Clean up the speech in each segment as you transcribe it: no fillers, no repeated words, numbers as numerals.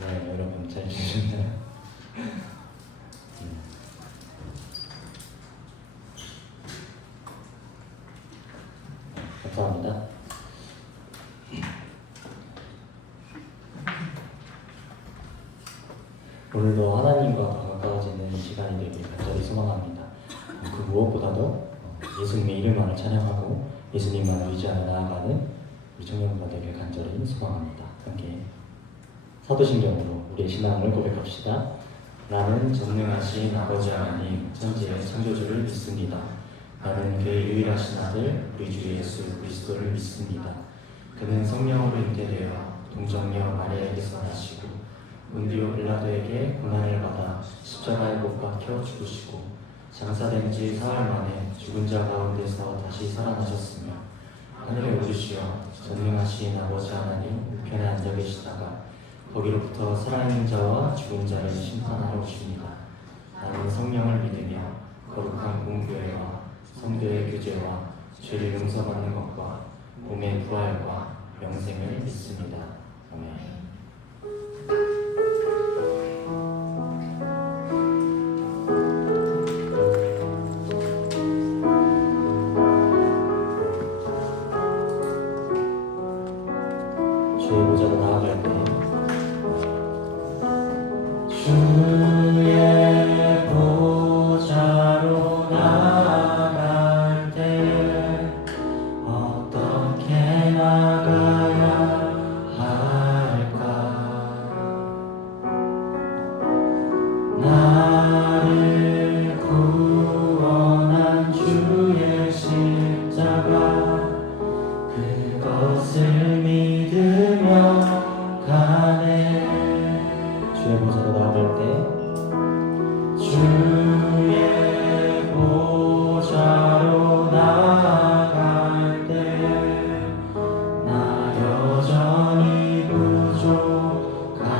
네, 여러분 잘 지내셨나요? 감사합니다. 오늘도 하나님과 더 가까워지는 시간이 되길 간절히 소망합니다. 그 무엇보다도 예수님의 이름만을 찬양하고 예수님만을 의지하며 나아가는 우리 청년부가 되길 간절히 소망합니다. 함께 사도신경으로 우리의 신앙을 고백합시다. 나는 전능하신 아버지 하나님 천지의 창조주를 믿습니다. 나는 그의 유일하신 아들 우리 주 예수 그리스도를 믿습니다. 그는 성령으로 잉태되어 동정녀 마리아에게서 나시고 본디오 빌라도에게 고난을 받아 십자가에 못 박혀 죽으시고 장사된 지 사흘 만에 죽은 자 가운데서 다시 살아나셨으며 하늘에 오르시어 전능하신 아버지 하나님 우편에 앉아 계시다가 거기로부터 살아있는 자와 죽은 자를 심판하러 오십니다. 나는 성령을 믿으며 거룩한 공교회와 성도의 교제와 죄를 용서받는 것과 몸의 부활과 영생을 믿습니다. 아멘. 주의 보좌로 나아갈 때 주의 보좌로 나아갈 때 어떻게 나가야 할까? 나를 구원한 주의 십자가 그것을 믿으며 가네. 주의 보좌로 나아갈 때 주의 보좌로 나아갈 때 나 여전히 부족하나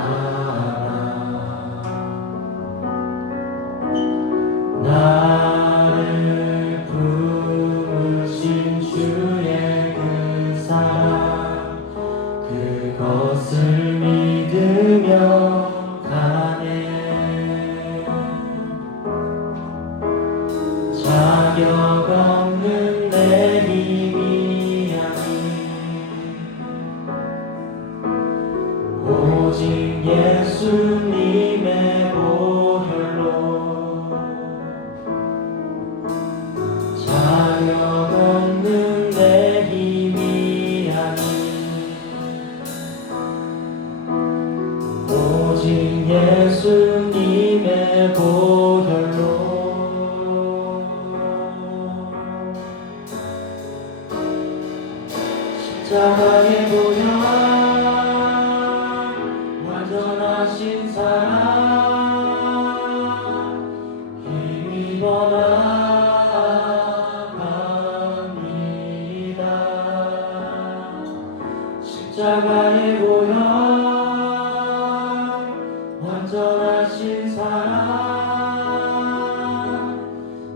나를 부르신 주의 그 사랑 그것을 믿으며 가네. 자격 없는 내 힘이 아닌 오직 예수님의 보혈로 자격 없는 내 힘이 아닌 오직 예수님의 보혈로 십자가의 보혈 완전하신 사랑 힘입어 나갑니다. 십자가의 보혈 완전하신 사랑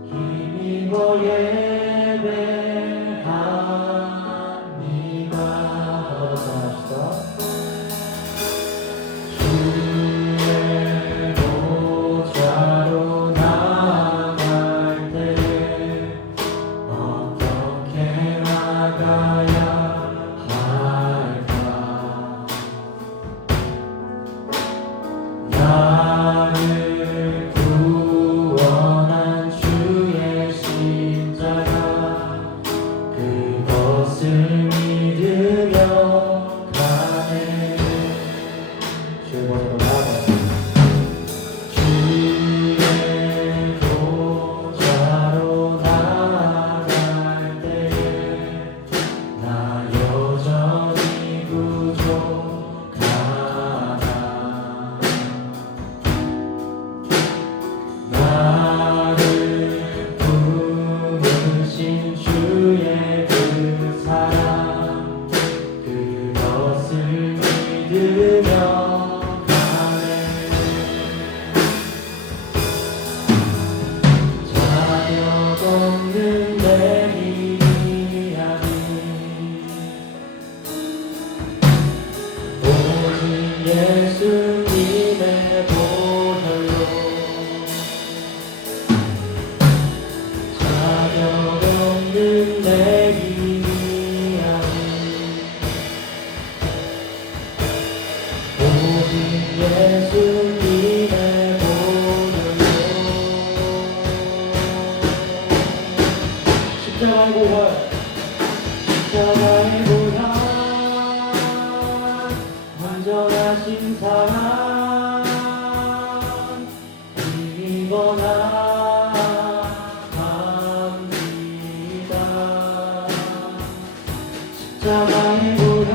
힘입어 예배합니다. 주의 보좌로 나아갈 때 어떻게 나가야 할까? 나를 구원한 주의 십자가 그것을 믿으며 가네. 주의 보좌로 나아갈 때 주의 보좌로 나아갈 때 나 여전히 부족하나 나를 부르신 주의 그 사랑 그것을 믿으며 가네. 자격 없는 내 힘이 아닌 오직 예수님 예수님의 보혈로 십자가의 보혈 십자가의 보혈 완전하신 사랑 이거 나갑니다. 십자가의 보혈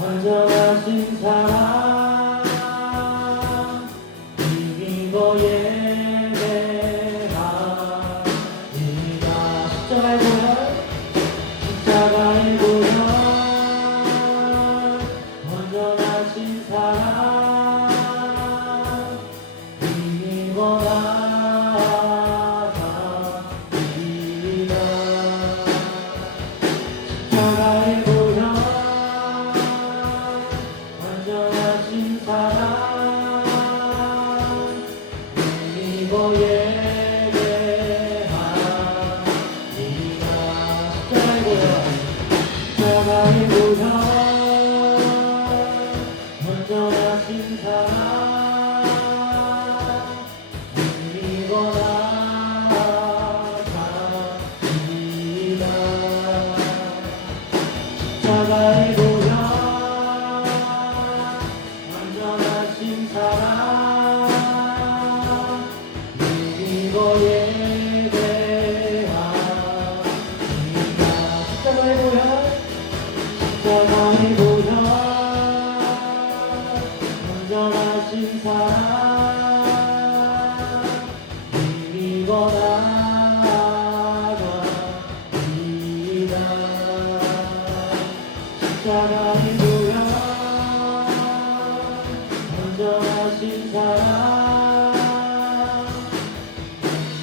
완전하신 사랑 이거 예배합니다. 십자가의 보혈 십자가의 보혈 완전하신 사랑 이거 나갑니다. 십자가의 보혈 완전하신 사랑 이거 예배합니다. 십자가의 보혈 십자가의 보혈 완전하신 사랑 이거 나갑니다. 십자가의 보혈 완전하신 사랑 이거 예배합니다. 십자가의 보혈 십자가의 보혈 완전하신 사랑 이거 나갑니다. 십자가의 보혈 완전하신 사랑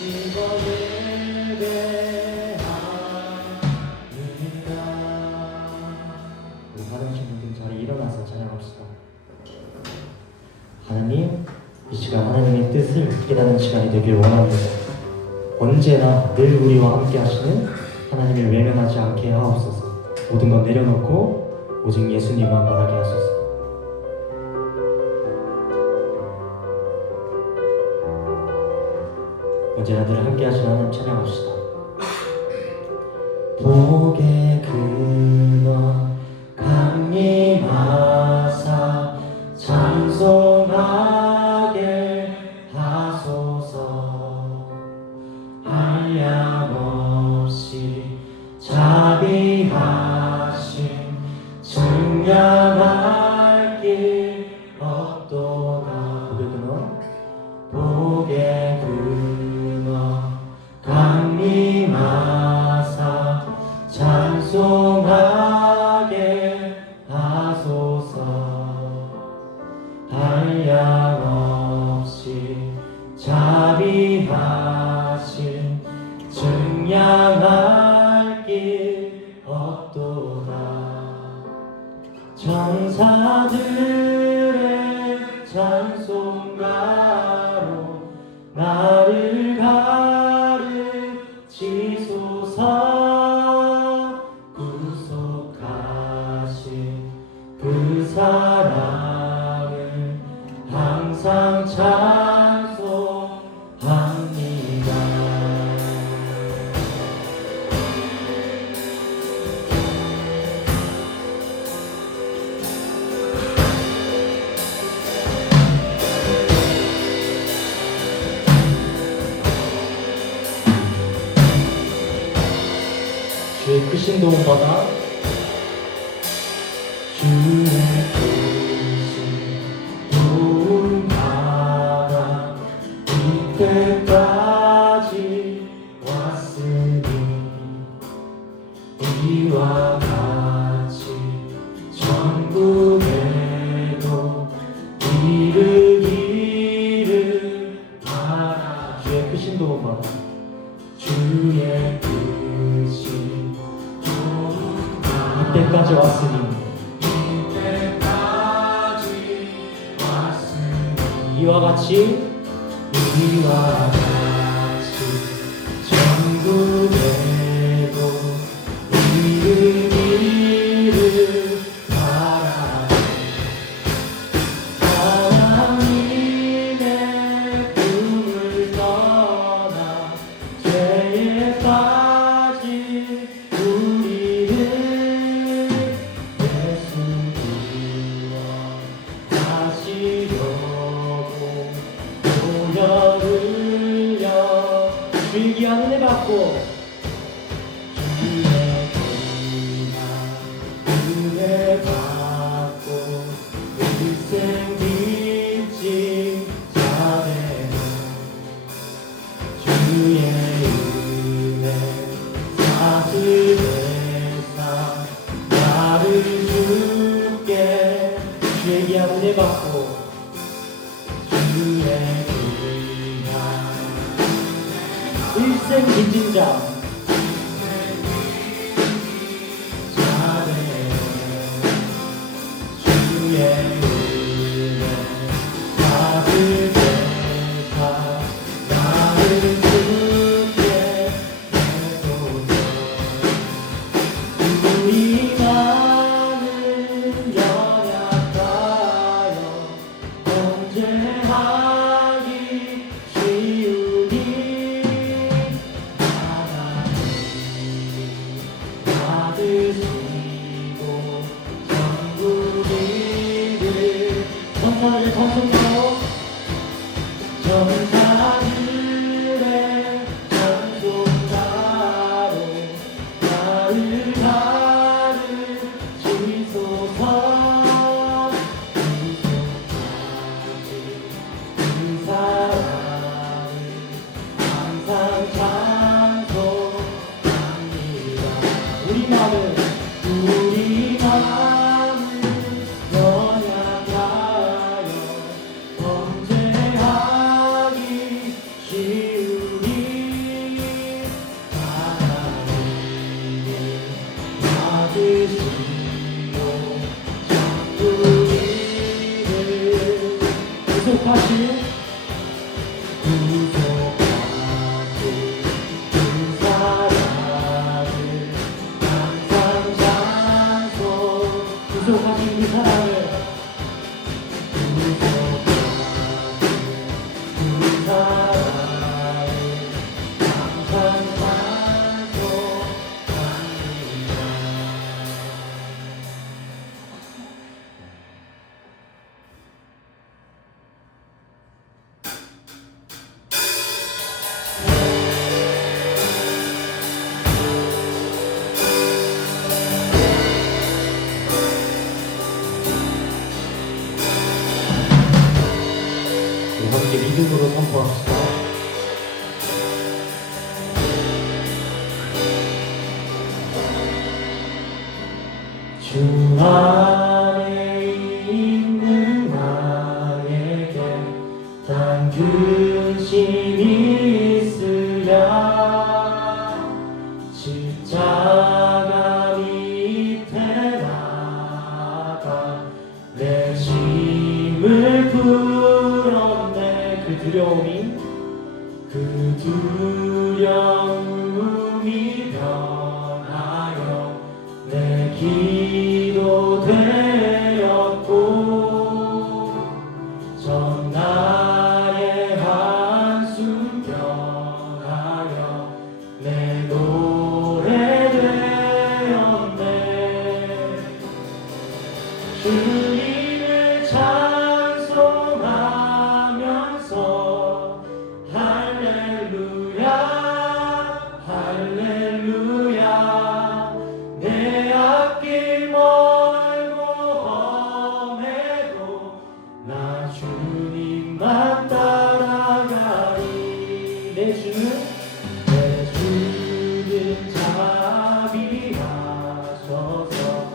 이거 예배합니다. 우리 받으신 분들 자리 일어나서 찬양합시다. 하나님, 이 시간 하나님의 뜻을 깨닫는 시간이 되길 원합니다. 언제나 늘 우리와 함께 하시는 하나님을 외면하지 않게 하옵소서. 모든 것 내려놓고 오직 예수님만 바라게 하소서. 언제나 늘 함께 하시는 하나님 찬양합시다. 복의 근원 강림하사 찬송하게 하소서. 한량없이 자비하심 증량할 길 없도다. 복의 근원 복의 근원 강림하사 찬송하게 하소서. 한량없이 자비하심 증량할 길 없도다. 천사들의 찬송가로 나를 가르치소서. 구속하신 그 사랑을 항상 찬송합니다. 주의 크신 도움 받아 주의 크신 도움 받아 이때까지 왔으니 이와 같이 천국에도 이르기를 바라. 주의 크신 도움 받아 주의 크신 도움 받아 이때까지 왔으니 이와 같이 천국에도 이르기를 바라네. 은혜받고 주의 그냥 일생 기진장 자네 주의 은혜 받을 때가 나를 주께 해도서 우리만은 연약하여 범죄하기 쉬우니 하나님 받으시고 전부기를 천사들의 전송자로 전사들의 전송자로 나를 가르치소서 그 사랑을 항상 찬송합니다. 우리 마음은 연약하여 범죄하기 쉬우니 하나님이 받으시고 전부기를 구속하신 그 사랑을 항상 찬송 구속하신 그 사랑을 그 사랑을 항상 찬송합니다. 우리 함께 믿음으로 선포합시다. 주 안에 있는 나에게 단 근심이 있으랴 십자가 밑에 나가 내 짐을 풀었네. 그 두려움이 변하여 내 기도 되었고 전날의 한숨 변하여 내 노래 되었네. 주님을 찬송하면서 할렐루야 할렐루야 내 앞길 멀고 험해도 나 주님만 따라가리. 내 주는 자비하셔서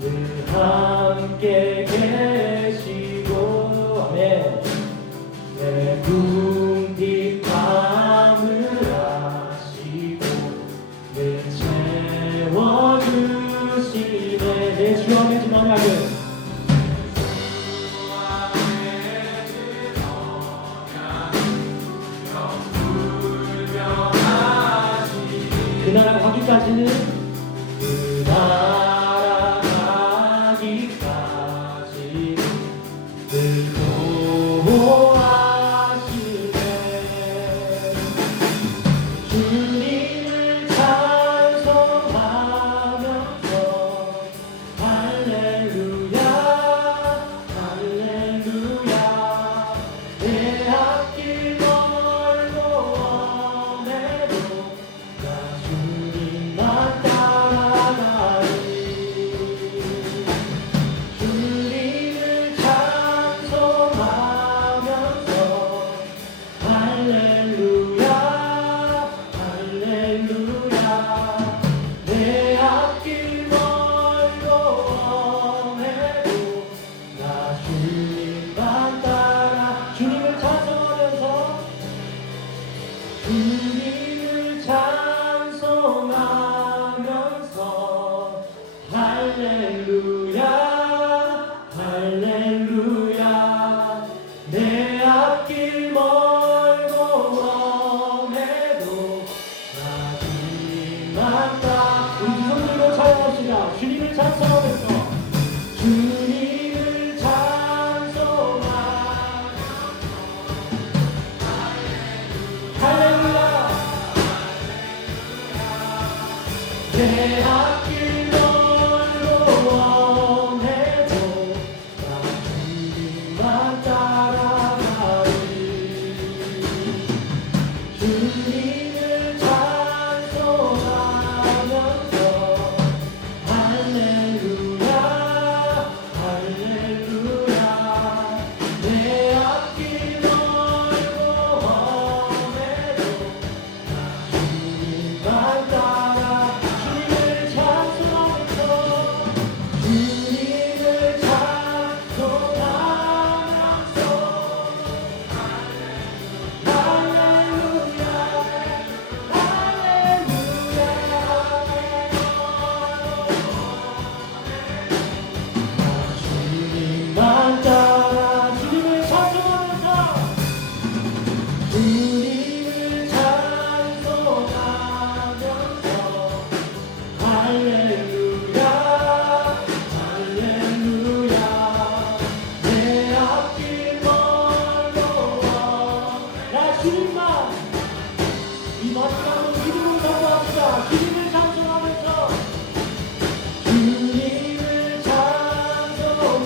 늘 함께 계시고 아멘. 내 궁핍 감을하시고 늘 채워주시네. 내 주 안에 주 언약은 그 나라 가기까지는 그 나라 가기까지 늘 보호하시네. 주님을 찬송하면서 할렐루야 할렐루야 내 앞길 멀고 험해도 나 주님만 따라 할렐루야 할렐루야 내 앞길 멀고 험해도 나 주님만 따 우리 두 손 들고 찬양합시다. 주님을 찬송하면서 주님을 찬송하면서 할렐루야 내 앞길 멀고 험해도 나 주님만 따라가리 주님을 찬송하면서 할렐루야 할렐루야 내 앞길 멀고 험해도 주님만 따라 주님을 찬송하면서 주님을 찬송하면서 할렐루야 주님만 따라 주님을 찬송하면서 주님을 찬송하면서 할렐루야 할렐루야 내 앞길 멀고 나 주님만 이 마지막으로 믿음으로 선포합시다. 주님을 찬송하면서 주님을 찬송하면서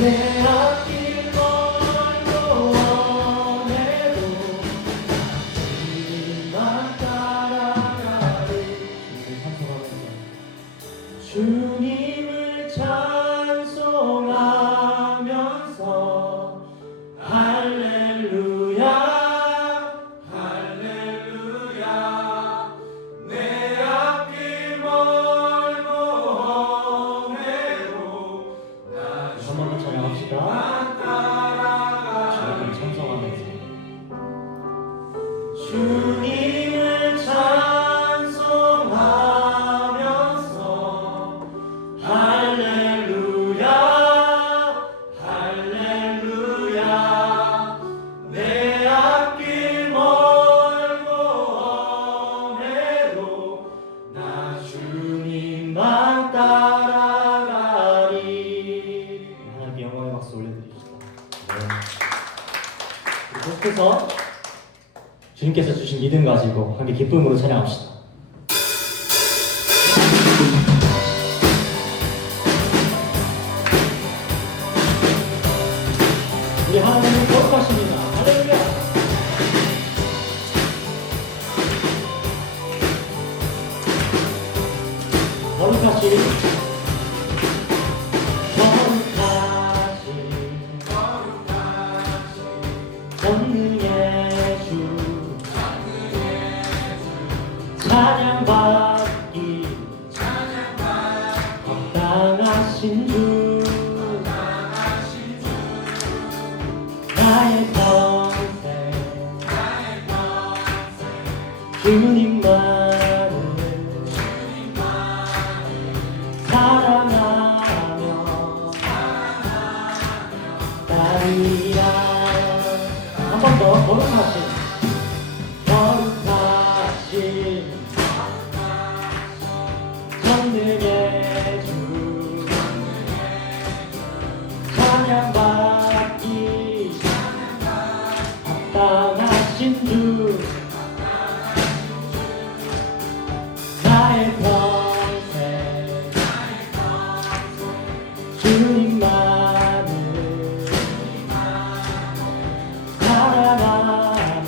내 앞길 멀고 험해도 주님만 따라가리 주님을 찬송하면서 할렐루야 할렐루야 내 앞길 멀고 험해도 한 번 더 찬양합시다. 주님을 찬송하면서 주님을 찬송하면서 할렐루야 할렐루야 내 앞길 멀고 험해도 나 주님만 따라가리. 하나님께 영광의 박수 올려드립시다. 계속해서 주님께서 주신 믿음 가지고 함께 기쁨으로 찬양합시다. 우리 하나님은 거룩하십니다. 할렐루야. 거룩하신 전능의 주 찬양받기 합당하신 주 나의 평생 주님만을 사랑하며 따르리라. 한 번 더 거룩하신 전능의 주 찬양받기 합당하신 주 나의 평생 주님만을 사랑하며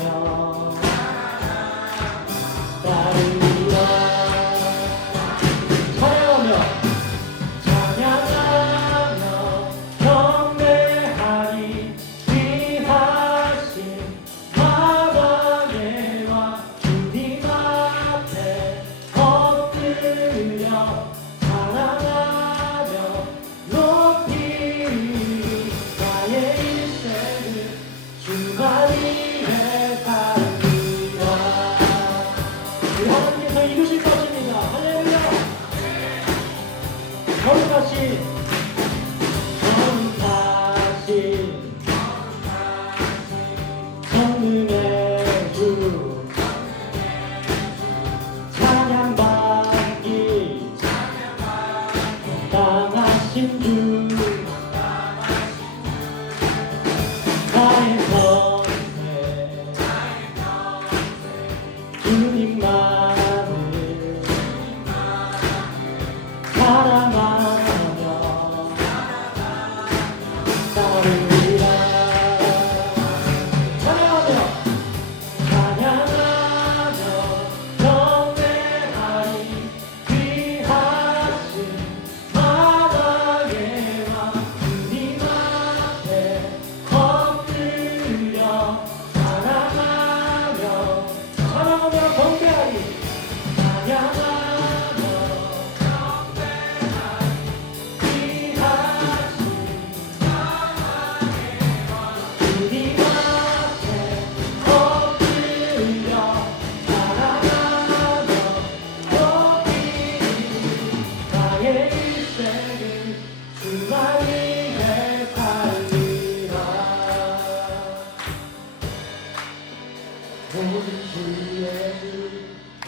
주의 주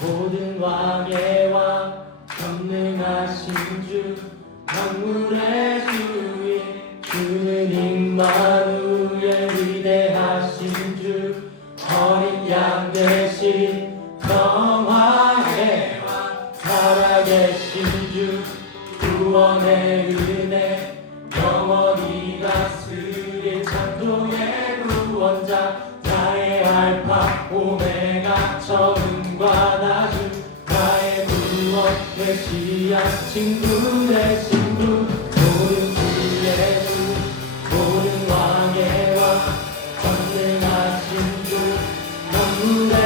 모든 왕의 왕 전능하신 주 만물의 주인 주는 임마누엘 위대하신 주 어린 양 대신 평화의 왕 살아계신 주 구원의 은혜 영원히 다스릴 창조의 구원자 나의 알파 오메가 처음과 나중 나의 구원 메시아 친구 내 친구 모든 주의 주 모든 왕의 왕 전능하신 주 만물의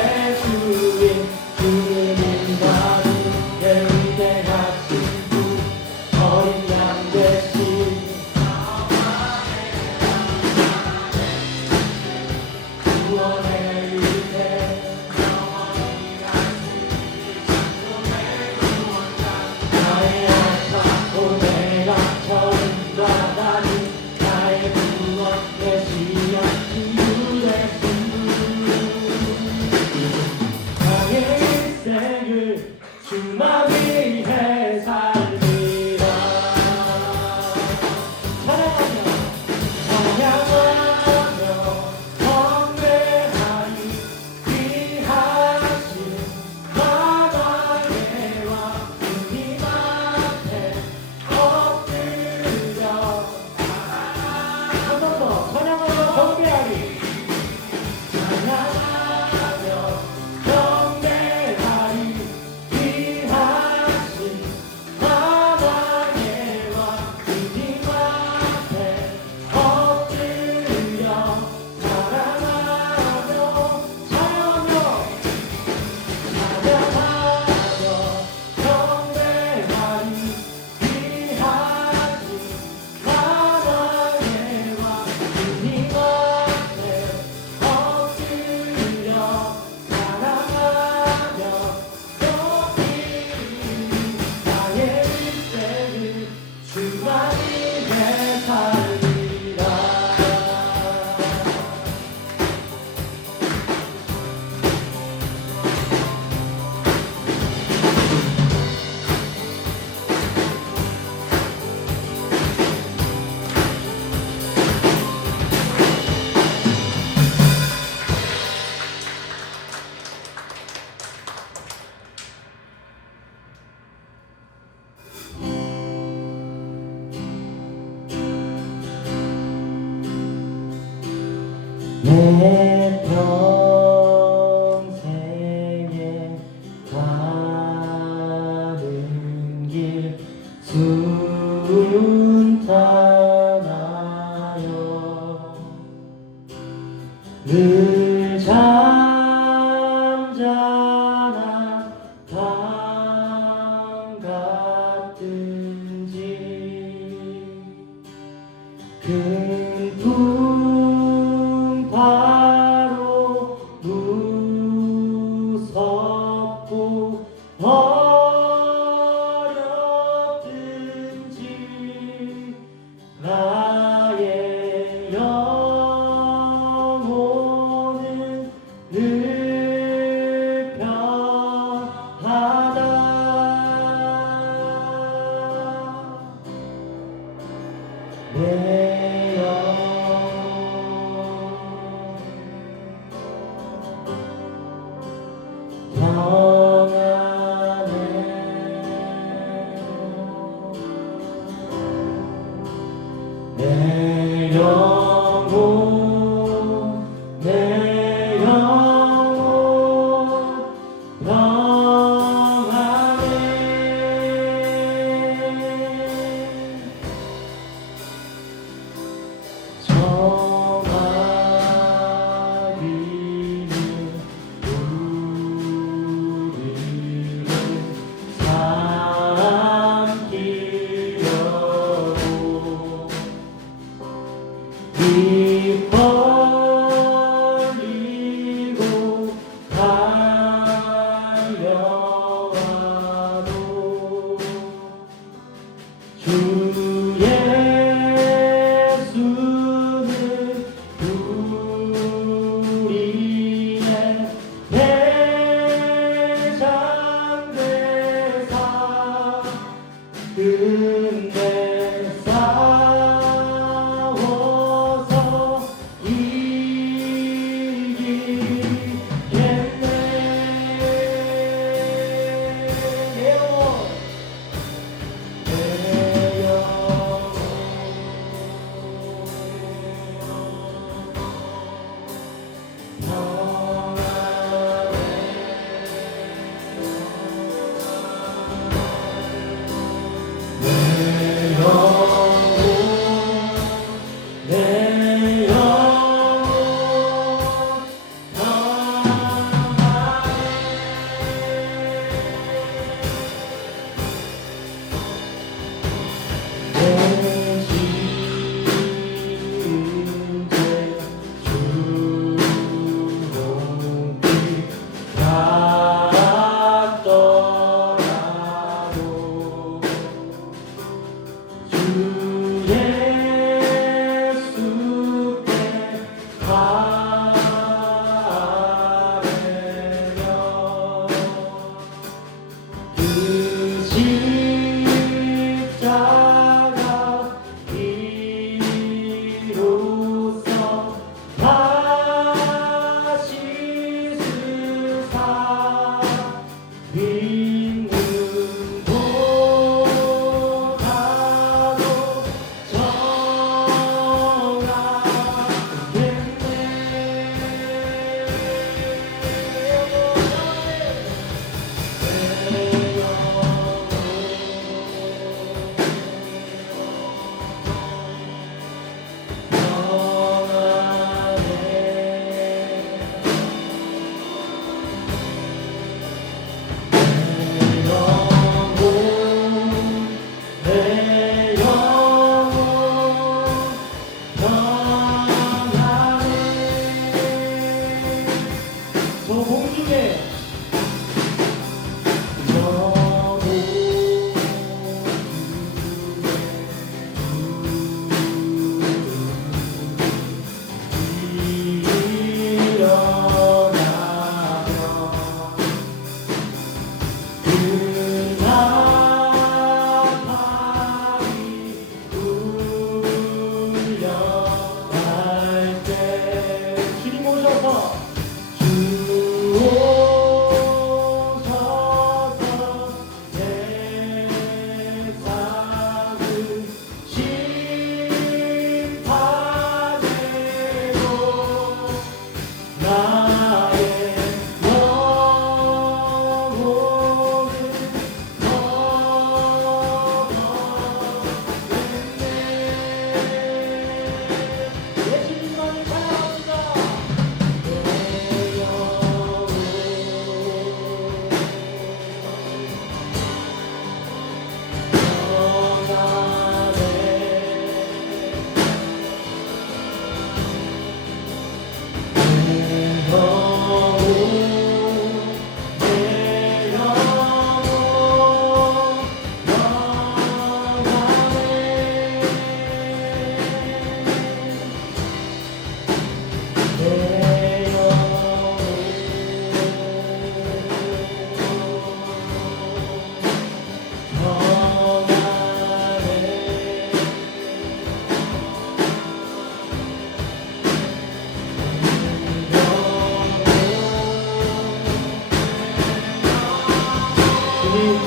주인 주는 임마누엘 위대하신 주 어린 양 대신 구원의 은혜 나의 알파 오메가 처음과 나중 나의 구원 메시아 친구 내 친구 나의 인생을 주만 위해 살리라 찬양하며 경배하니 귀하신 만왕의 왕 주님 앞에 엎드려 한 번 더 찬양하며 경배하니 찬양하며 경배하니 귀하신 만왕의 왕 주님 앞에 엎드려 사랑하며 찬양하며 경배하니 귀하신 만왕의 왕 주님 앞에 엎드려 사랑하며 높이리 나의 인생을 주만 위해 살리라 내 평생에 가는 길 순탄하여 늘 잠잠한 밤 같든지 큰 풍파로 무섭고 어렵든지 나의 영혼은 늘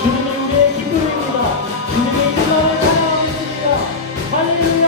주님이 우리의 기쁨입니다. 주님의 이름을 찬양하겠습니다. 할렐루야.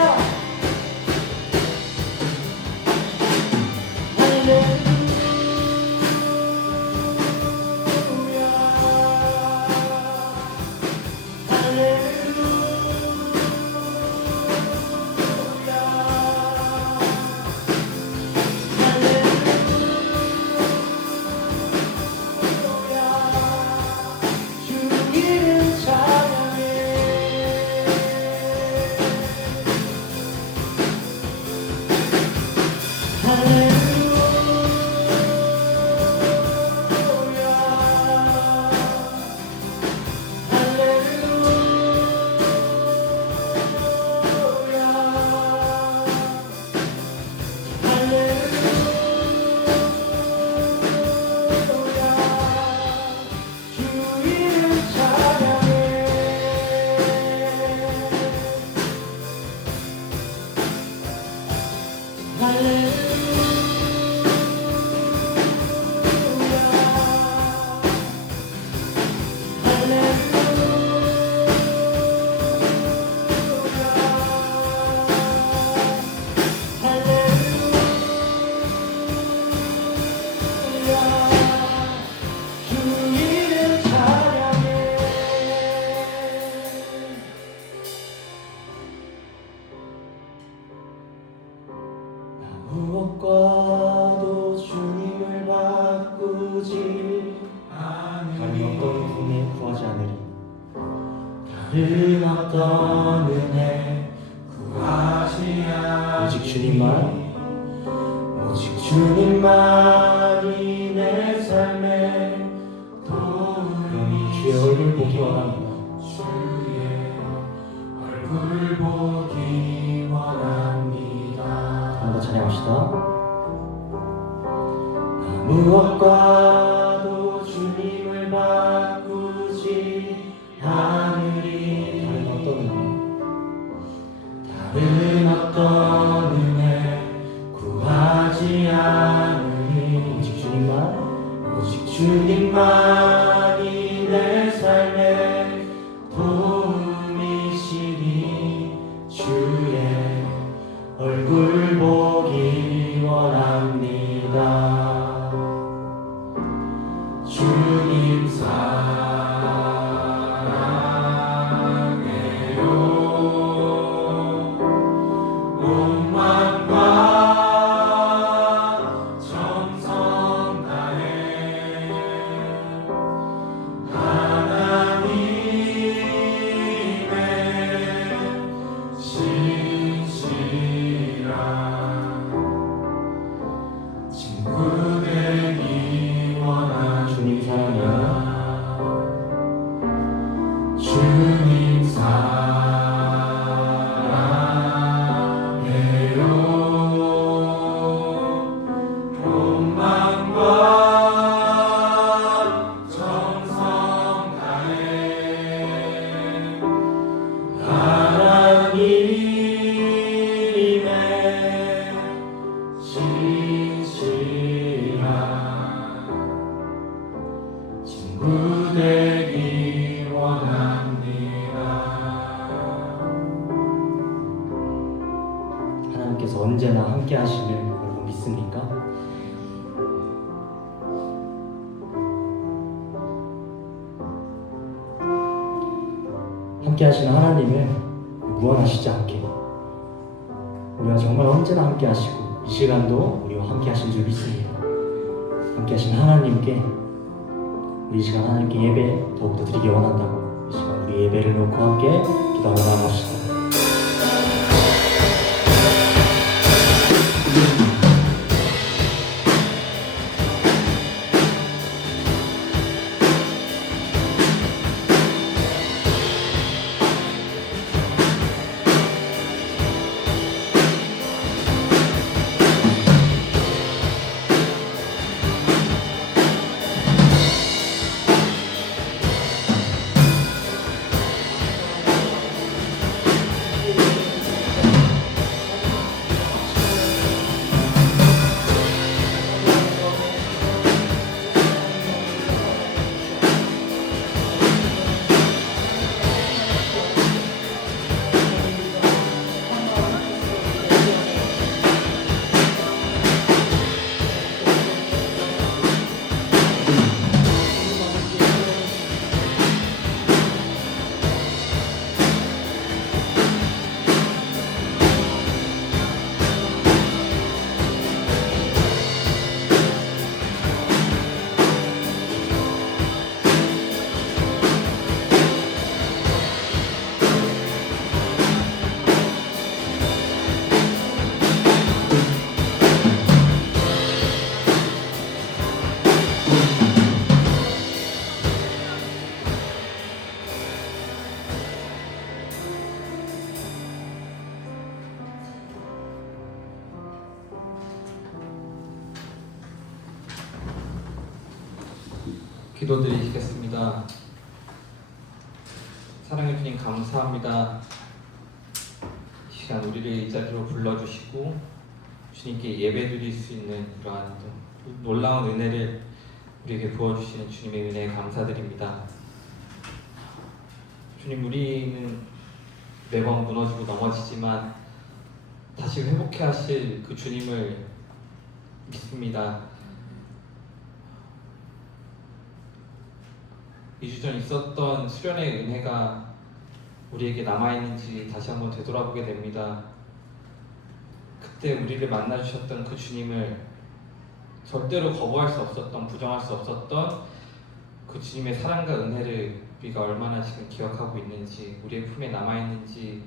무엇과도 주님을 바꾸지 다른 어떤 은혜 구하지 않으리. 다른 어떤 은혜 구하지 않으리. 오직 주님만, 오직 주님만이 내 삶에 도움이. 주의 얼굴 보기 원합니다. 주의 얼굴 보기 원합니다. 한 번 더 찬양합시다. 무엇과도 주님을 바꾸지 않으리. 다른 어떤 은혜 구하지 않으리. 오직 주님만, 오직 주님만이 내 삶에 도움이시니 주의 얼굴 보기 원합니다. 주님 사랑해요. 온 마음과 정성 다해 하나님의 신실한 친구 되기 원합니다. 친구 되기 원합니다. 하나님께서 언제나 함께 하시는 여러분 믿습니까? 함께 하시는 하나님을 무한하시지 않게 우리와 정말 언제나 함께 하시고 이 시간도 우리와 함께 하신 줄 믿습니다. 함께 하신 하나님께 우리 이 시간 하나님께 예배 더욱더 드리기 원한다고 이 시간 우리 예배를 놓고 함께 기도하며 나아갑시다. 기도드리겠습니다. 사랑해 주님 감사합니다. 이 시간 우리를 이 자리로 불러주시고 주님께 예배드릴 수 있는 그러한 놀라운 은혜를 우리에게 부어주시는 주님의 은혜에 감사드립니다. 주님, 우리는 매번 무너지고 넘어지지만 다시 회복해 하실 그 주님을 믿습니다. 2주 전 있었던 수련의 은혜가 우리에게 남아있는지 다시 한번 되돌아보게 됩니다. 그때 우리를 만나주셨던 그 주님을 절대로 거부할 수 없었던, 부정할 수 없었던 그 주님의 사랑과 은혜를 우리가 얼마나 지금 기억하고 있는지, 우리의 품에 남아있는지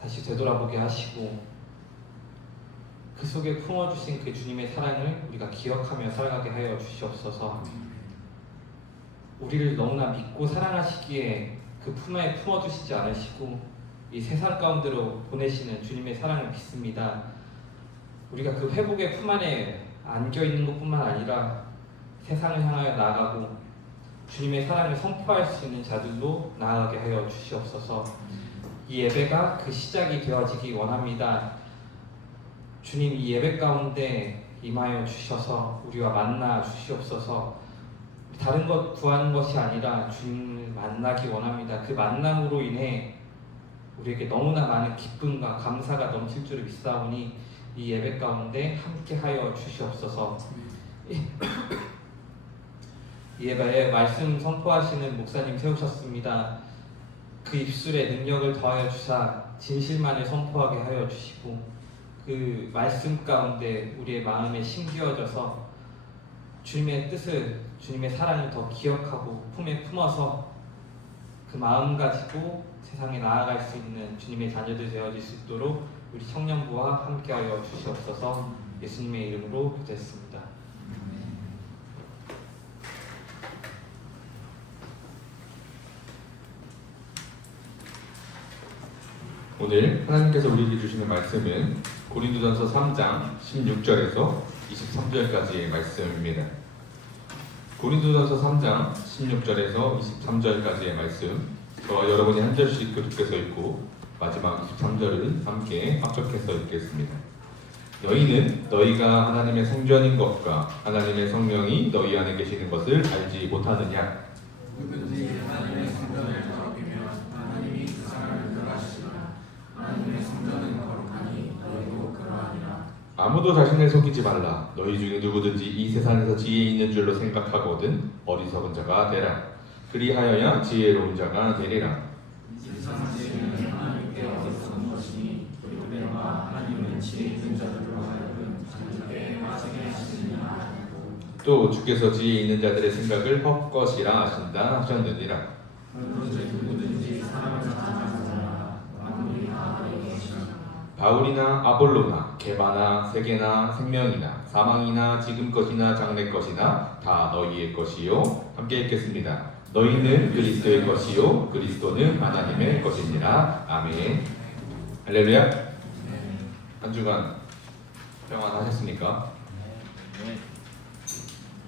다시 되돌아보게 하시고 그 속에 품어주신 그 주님의 사랑을 우리가 기억하며 살아가게 하여 주시옵소서. 우리를 너무나 믿고 사랑하시기에 그 품에 품어주시지 않으시고 이 세상 가운데로 보내시는 주님의 사랑을 믿습니다. 우리가 그 회복의 품 안에 안겨있는 것뿐만 아니라 세상을 향하여 나아가고 주님의 사랑을 선포할 수 있는 자들로 나아가게 하여 주시옵소서. 이 예배가 그 시작이 되어지기 원합니다. 주님, 이 예배 가운데 임하여 주셔서 우리와 만나 주시옵소서. 다른 것 구하는 것이 아니라 주님을 만나기 원합니다. 그 만남으로 인해 우리에게 너무나 많은 기쁨과 감사가 넘칠 줄을 믿사오니 이 예배 가운데 함께하여 주시옵소서. 이 예배에 말씀 선포하시는 목사님 세우셨습니다. 그 입술에 능력을 더하여 주사 진실만을 선포하게 하여 주시고 그 말씀 가운데 우리의 마음에 심기어져서 주님의 뜻을, 주님의 사랑을 더 기억하고 품에 품어서 그 마음 가지고 세상에 나아갈 수 있는 주님의 자녀들 되어질 수 있도록 우리 청년부와 함께하여 주시옵소서. 예수님의 이름으로 기도했습니다. 오늘 하나님께서 우리에게 주시는 말씀은 고린도전서 3장 16절에서 23절까지의 말씀입니다. 고린도전서 3장 16절에서 23절까지의 말씀, 저와 여러분이 한 절씩 교독해서 읽고 마지막 23절을 함께 합독해서 읽겠습니다. 너희는 너희가 하나님의 성전인 것과 하나님의 성령이 너희 안에 계시는 것을 알지 못하느냐? 누구든지 하나님의 성전을 더럽히면 하나님이 그 사람을 멸하시리라. 하나님의 성전은 거룩하니 너희도 그러하니라. 아무도 자신을 속이지 말라. 너희 중에 누구든지 이 세상에서 지혜 있는 줄로 생각하거든 어리석은 자가 되라. 그리하여야 지혜로운 자가 되리라. 세상 지혜는 하나님께 어디서 것이니 그들과 하나님은 지혜 있는 자들로 하여금 잠들게 빠지게 하시느니라. 또 주께서 지혜 있는 자들의 생각을 헛것이라 하신다 하셨느니라. 누구든지 사람을 찾는 자라 만물이 다 너희 것이라. 바울이나 아볼로나 게바나 세계나 생명이나 사망이나 지금 것이나 장래 것이나 다 너희의 것이요. 함께 읽겠습니다. 너희는 그리스도의 것이요 그리스도는 하나님의 것이니라. 아멘. 할렐루야. 한 주간 평안하셨습니까?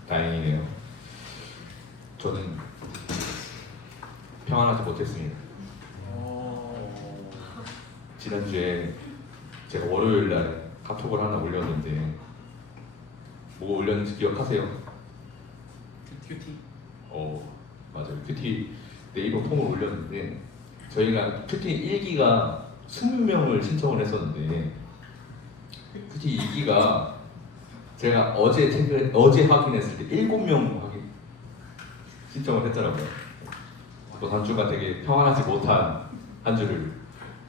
다행이네요. 저는 평안하지 못했습니다. 지난주에 제가 월요일 날 카톡을 하나 올렸는데 뭐 올렸는지 기억하세요? 큐티. 맞아요. 큐티 네이버 폼을 올렸는데 저희가 큐티 1기가 20명을 신청을 했었는데 큐티 2기가 제가 어제 확인했을 때 7명 신청을 했더라고요. 또 한 주가 되게 평안하지 못한 한 주를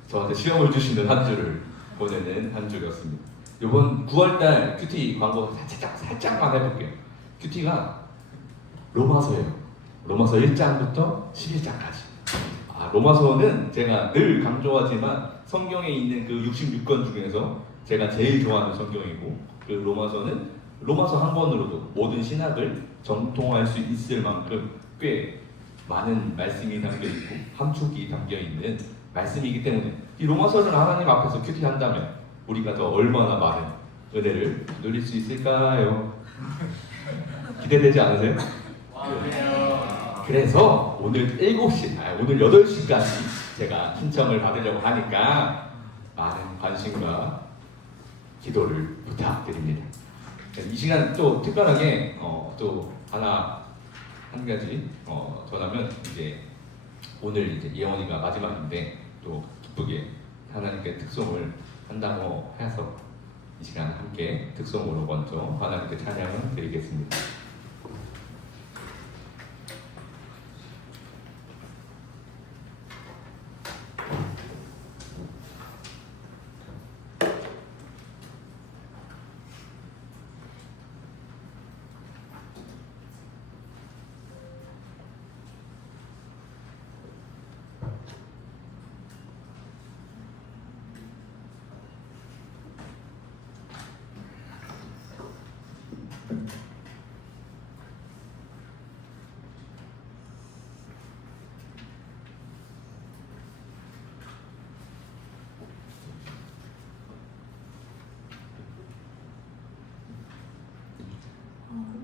저한테 시험을 주시는 한 주를 보내는 한 주였습니다. 이번 9월달 큐티 광고 살짝만 해볼게요. 큐티가 로마서예요. 로마서 1장부터 11장까지. 로마서는 제가 늘 강조하지만 성경에 있는 그 66권 중에서 제가 제일 좋아하는 성경이고 그 로마서는 로마서 한 권으로도 모든 신학을 정통할 수 있을 만큼 꽤 많은 말씀이 담겨 있고 함축이 담겨 있는 말씀이기 때문에 이 로마서를 하나님 앞에서 큐티한다면 우리가 더 얼마나 많은 은혜를 누릴 수 있을까요? 기대되지 않으세요? 그래서 오늘 7시, 오늘 8시까지 제가 신청을 받으려고 하니까 많은 관심과 기도를 부탁드립니다. 이 시간 또 특별하게 또 한 가지 전하면 이제 오늘 이제 예원이가 마지막인데 또 기쁘게 하나님께 특송을 한다고 해서 이 시간 함께 특송으로 먼저 하나님께 찬양을 드리겠습니다.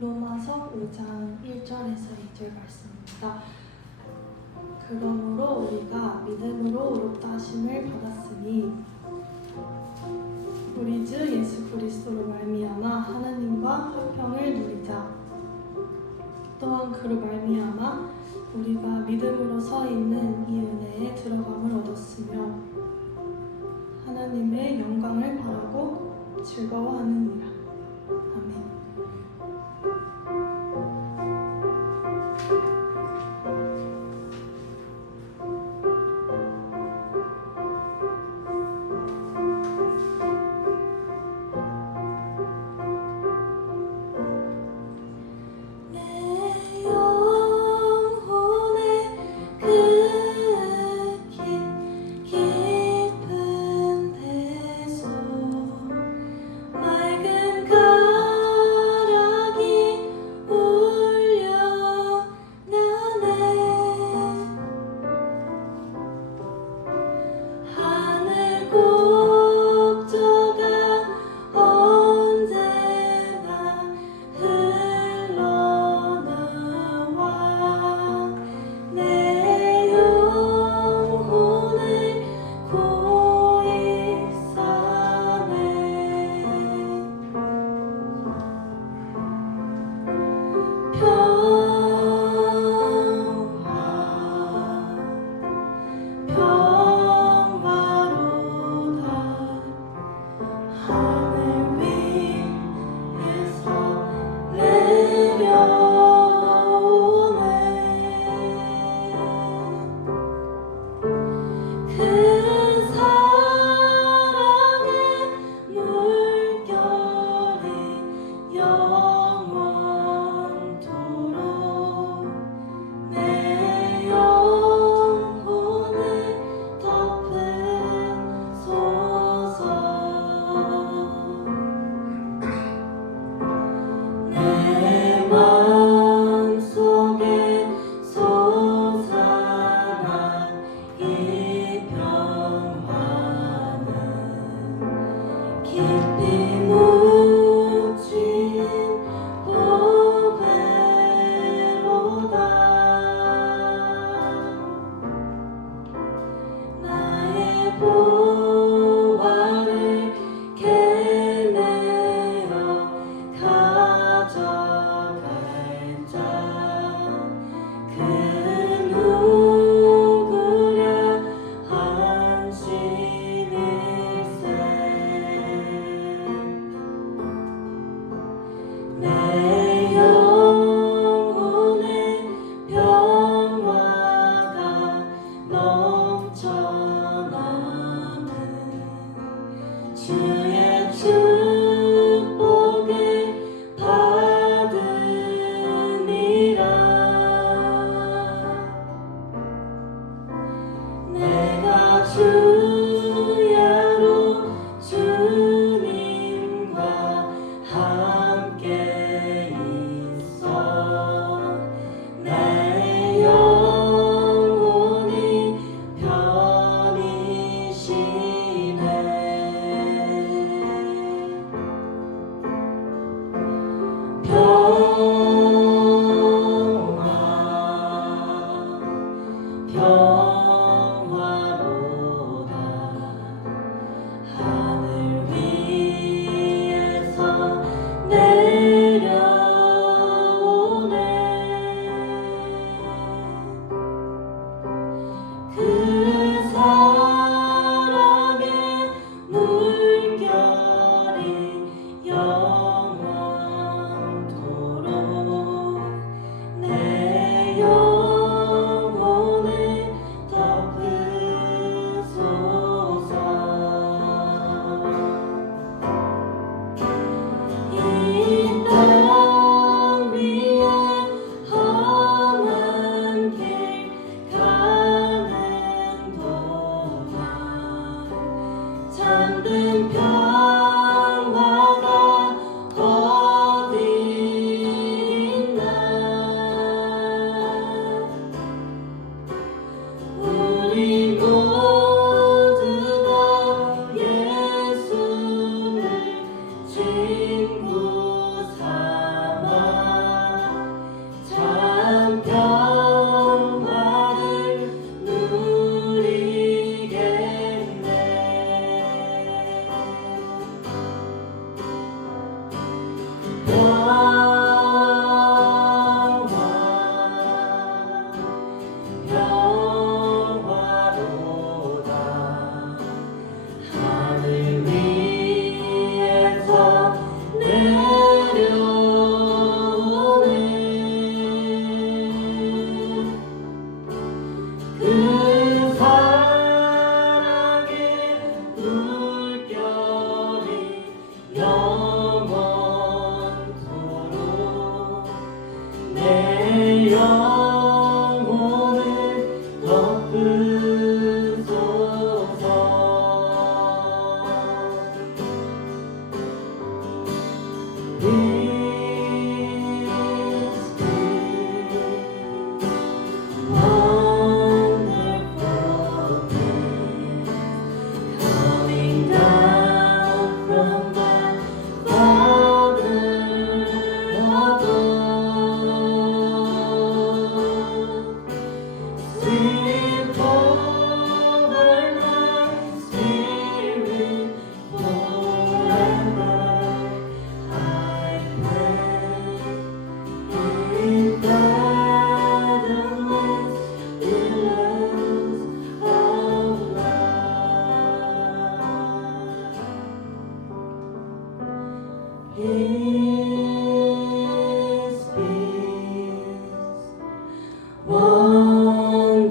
로마서 5장 1절에서 2절 말씀입니다. 그러므로 우리가 믿음으로 의롭다 하심을 받았으니 우리 주 예수 그리스도로 말미암아 하나님과 화평을 누리자. 또한 그로 말미암아 우리가 믿음으로 서 있는 이 은혜에 들어감을 얻었으며 하나님의 영광을 바라고 즐거워하느니라. 아멘. 깊은 데서 맑은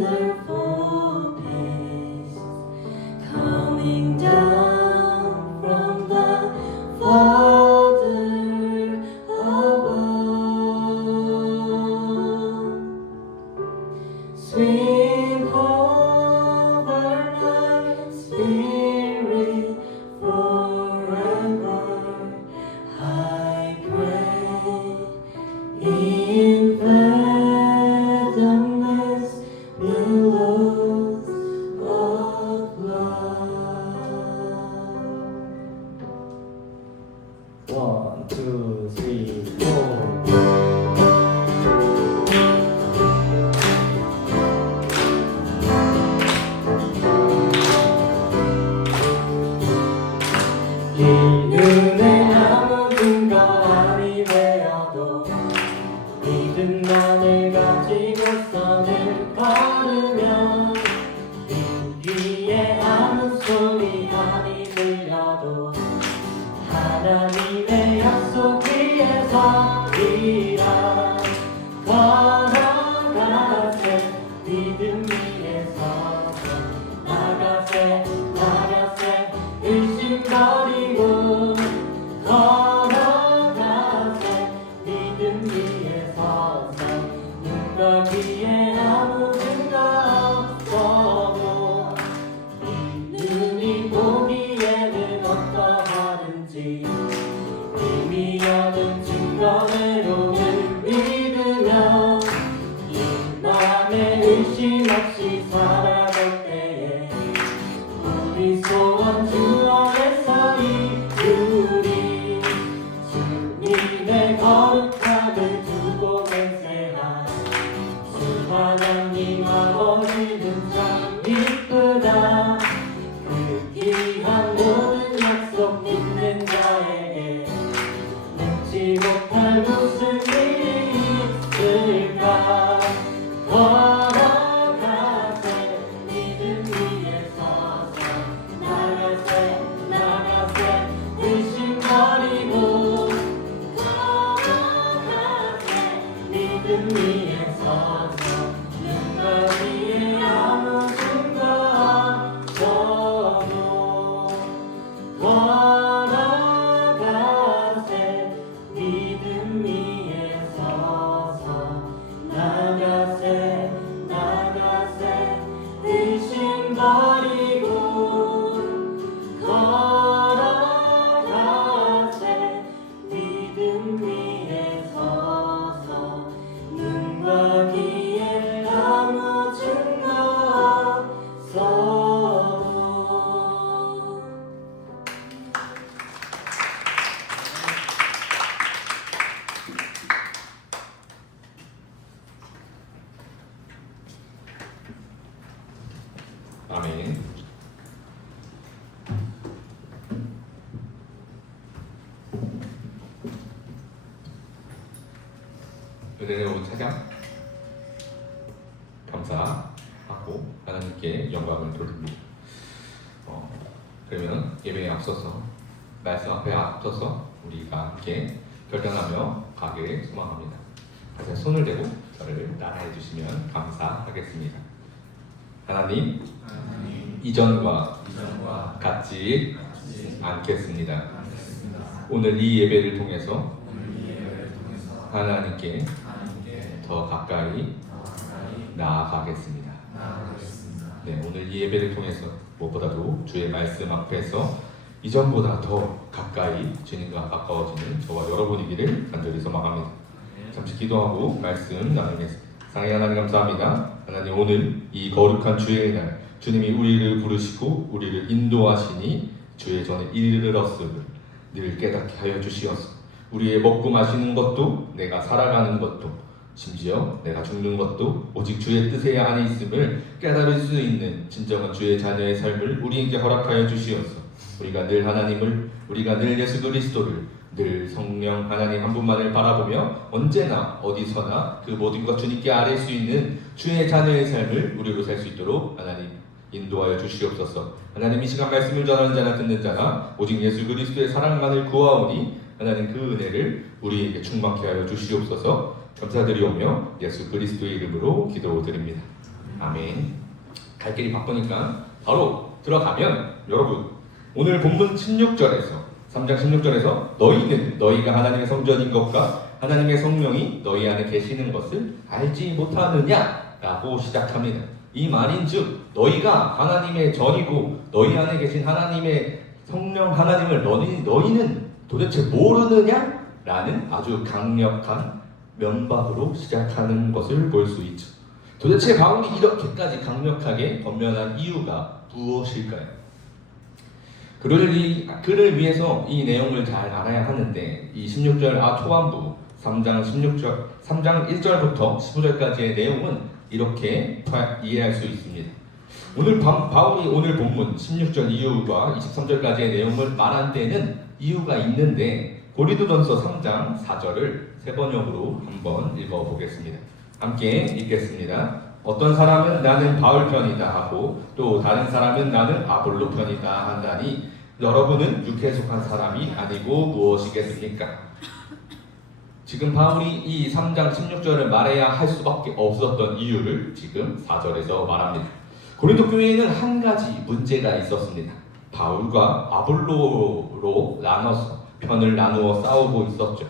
wonderful peace coming down from the Father above. Sweet over my spirit forever, I pray. In fathomless billows of love. 1, 2, 3, 4. 이 은혜 아무 근거 아니 되어도 믿음만을 가지고서는 걸으면 이 위에 아무 소리 아니 들려도 하나님의 약속 위에 서리라. 걸어가세 믿음 위에 서서 나가세 나가세 의심버리고 걸어가세 믿음 위에 서서 눈과 귀에 아무 근거 없어도 이 눈이 보기에는 어떠하는지 의미 없는 증거대로를 믿으며 이 맘에 의심 없이 살아갈 때에 우리 소원 주 안에서 이루리. 주님의 거룩함을 두고 맹세한 주 하나님 아버지는 참 이쁘다. 그 귀한 모든 약속 믿는 자에게 묻지 못할 무슨 일이 있을까. 걸어가세 믿음 위에 서서 나가세 나가세 의심버리고 걸어가세 믿음 위에 서서 눈과 귀에 아무 증거 없어도 걸어가세 믿음 위에 서서 나가세 나가세 의심 버리고 걸어가세 믿음 위에 서서 눈과 귀에 아무 증거 없어도. 아멘. 은혜로운 찬양 감사하고 하나님께 영광을 돌립니다. 그러면 예배에 앞서서 말씀 앞에 앞서서 우리가 함께 결단하며 가기를 소망합니다. 다시 손을 대고 저를 따라해 주시면 감사하겠습니다. 하나님, 이전과 같지 않겠습니다. 오늘 이 예배를 통해서 하나님께 더 가까이 나아가겠습니다. 네, 오늘 이 예배를 통해서 무엇보다도 주의 말씀 앞에서 이전보다 더 가까이 주님과 가까워지는 저와 여러분이기를 간절히 소망합니다. 잠시 기도하고 말씀 나누겠습니다. 사랑의 하나님 감사합니다. 하나님, 오늘 이 거룩한 주의 날 주님이 우리를 부르시고 우리를 인도하시니 주의 전에 이르렀음을 늘 깨닫게 하여 주시옵소서. 우리의 먹고 마시는 것도 내가 살아가는 것도 심지어 내가 죽는 것도 오직 주의 뜻에 안에 있음을 깨달을 수 있는 진정한 주의 자녀의 삶을 우리에게 허락하여 주시옵소서. 우리가 늘 하나님을, 우리가 늘 예수 그리스도를, 늘 성령 하나님 한 분만을 바라보며 언제나 어디서나 그 모든 것 주님께 아뢰 수 있는 주의 자녀의 삶을 우리로 살 수 있도록 하나님 인도하여 주시옵소서. 하나님, 이 시간 말씀을 전하는 자나 듣는 자나 오직 예수 그리스도의 사랑만을 구하오니 하나님 그 은혜를 우리에게 충만케 하여 주시옵소서. 감사드리오며 예수 그리스도의 이름으로 기도드립니다. 아멘. 갈 길이 바쁘니까 바로 들어가면 여러분 오늘 본문 16절에서 3장 16절에서 너희는 너희가 하나님의 성전인 것과 하나님의 성령이 너희 안에 계시는 것을 알지 못하느냐라고 시작합니다. 이 말인즉 너희가 하나님의 전이고 너희 안에 계신 하나님의 성령 하나님을 너희는 도대체 모르느냐라는 아주 강력한 면박으로 시작하는 것을 볼 수 있죠. 도대체 바울이 이렇게까지 강력하게 권면한 이유가 무엇일까요? 그를 위해서 이 내용을 잘 알아야 하는데 이 16절 초반부 3장 1절부터 15절까지의 내용은 이렇게 이해할 수 있습니다. 바울이 오늘 본문 16절 이유와 23절까지의 내용을 말한 데는 이유가 있는데 고린도전서 3장 4절을 세 번역으로 한번 읽어보겠습니다. 함께 읽겠습니다. 어떤 사람은 나는 바울 편이다 하고 또 다른 사람은 나는 아볼로 편이다 한다니 여러분은 육에 속한 사람이 아니고 무엇이겠습니까? 지금 바울이 이 3장 16절을 말해야 할 수밖에 없었던 이유를 지금 4절에서 말합니다. 고린도 교회에는 한 가지 문제가 있었습니다. 바울과 아볼로로 나눠서 편을 나누어 싸우고 있었죠.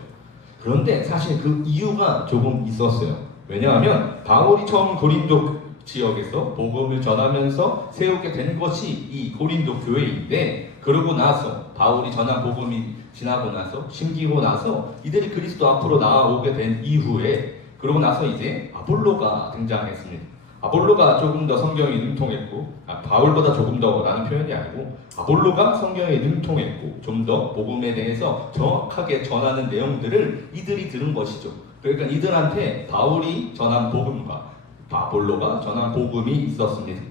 그런데 사실 그 이유가 조금 있었어요. 왜냐하면 바울이 처음 고린도 지역에서 복음을 전하면서 세우게 된 것이 이 고린도 교회인데 그러고 나서 바울이 전한 복음이 지나고 나서 심기고 나서 이들이 그리스도 앞으로 나아오게 된 이후에 그러고 나서 이제 아볼로가 등장했습니다. 아볼로가 조금 더 성경에 능통했고 바울보다 조금 더라는 표현이 아니고 아볼로가 성경에 능통했고 좀 더 복음에 대해서 정확하게 전하는 내용들을 이들이 들은 것이죠. 그러니까 이들한테 바울이 전한 복음과 아볼로가 전한 복음이 있었습니다.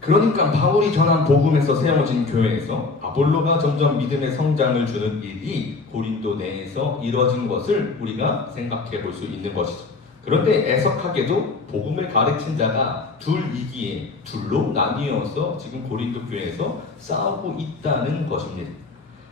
그러니까 바울이 전한 복음에서 세워진 교회에서 아볼로가 점점 믿음의 성장을 주는 일이 고린도 내에서 이뤄진 것을 우리가 생각해 볼 수 있는 것이죠. 그런데 애석하게도 복음을 가르친 자가 둘이기에 둘로 나뉘어서 지금 고린도 교회에서 싸우고 있다는 것입니다.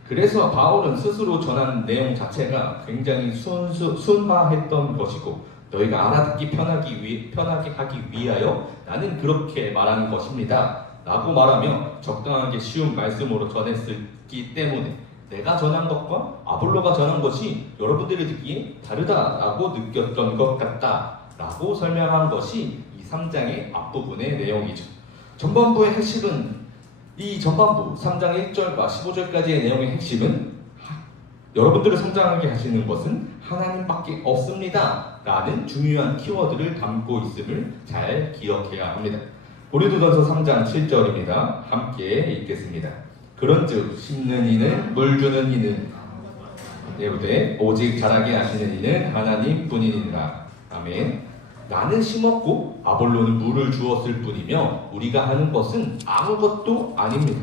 그래서 바울은 스스로 전한 내용 자체가 굉장히 순화했던 것이고 너희가 알아듣기 편하게 하기 위하여 나는 그렇게 말하는 것입니다 라고 말하며 적당하게 쉬운 말씀으로 전했기 때문에 내가 전한 것과 아볼로가 전한 것이 여러분들이 듣기에 다르다라고 느꼈던 것 같다라고 설명한 것이 이 3장의 앞부분의 내용이죠. 전반부의 핵심은 이 전반부 3장 1절과 15절까지의 내용의 핵심은 여러분들을 성장하게 하시는 것은 하나님밖에 없습니다 라는 중요한 키워드를 담고 있음을 잘 기억해야 합니다. 고린도전서 3장 7절입니다. 함께 읽겠습니다. 그런즉 심는 이는 물 주는 이는 예우되 오직 자라게 하시는 이는 하나님 뿐이니라. 아멘. 나는 심었고 아볼로는 물을 주었을 뿐이며 우리가 하는 것은 아무것도 아닙니다.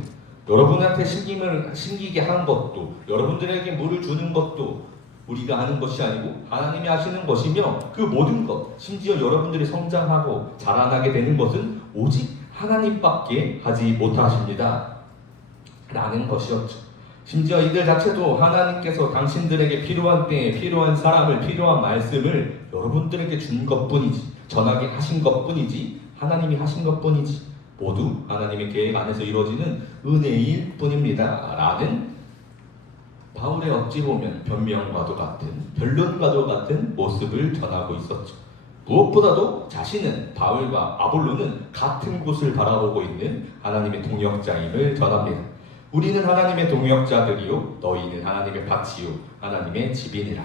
여러분한테 심기게 하는 것도 여러분들에게 물을 주는 것도 우리가 하는 것이 아니고 하나님이 하시는 것이며 그 모든 것 심지어 여러분들이 성장하고 자라나게 되는 것은 오직 하나님밖에 하지 못하십니다 라는 것이었죠. 심지어 이들 자체도 하나님께서 당신들에게 필요한 때에 필요한 사람을 필요한 말씀을 여러분들에게 준 것뿐이지 전하게 하신 것뿐이지 하나님이 하신 것뿐이지 모두 하나님의 계획 안에서 이루어지는 은혜일 뿐입니다 라는 바울의 어찌 보면 변명과도 같은 변론과도 같은 모습을 전하고 있었죠. 무엇보다도 자신은 바울과 아볼로는 같은 곳을 바라보고 있는 하나님의 동역자임을 전합니다. 우리는 하나님의 동역자들이요 너희는 하나님의 밭이요 하나님의 집이니라.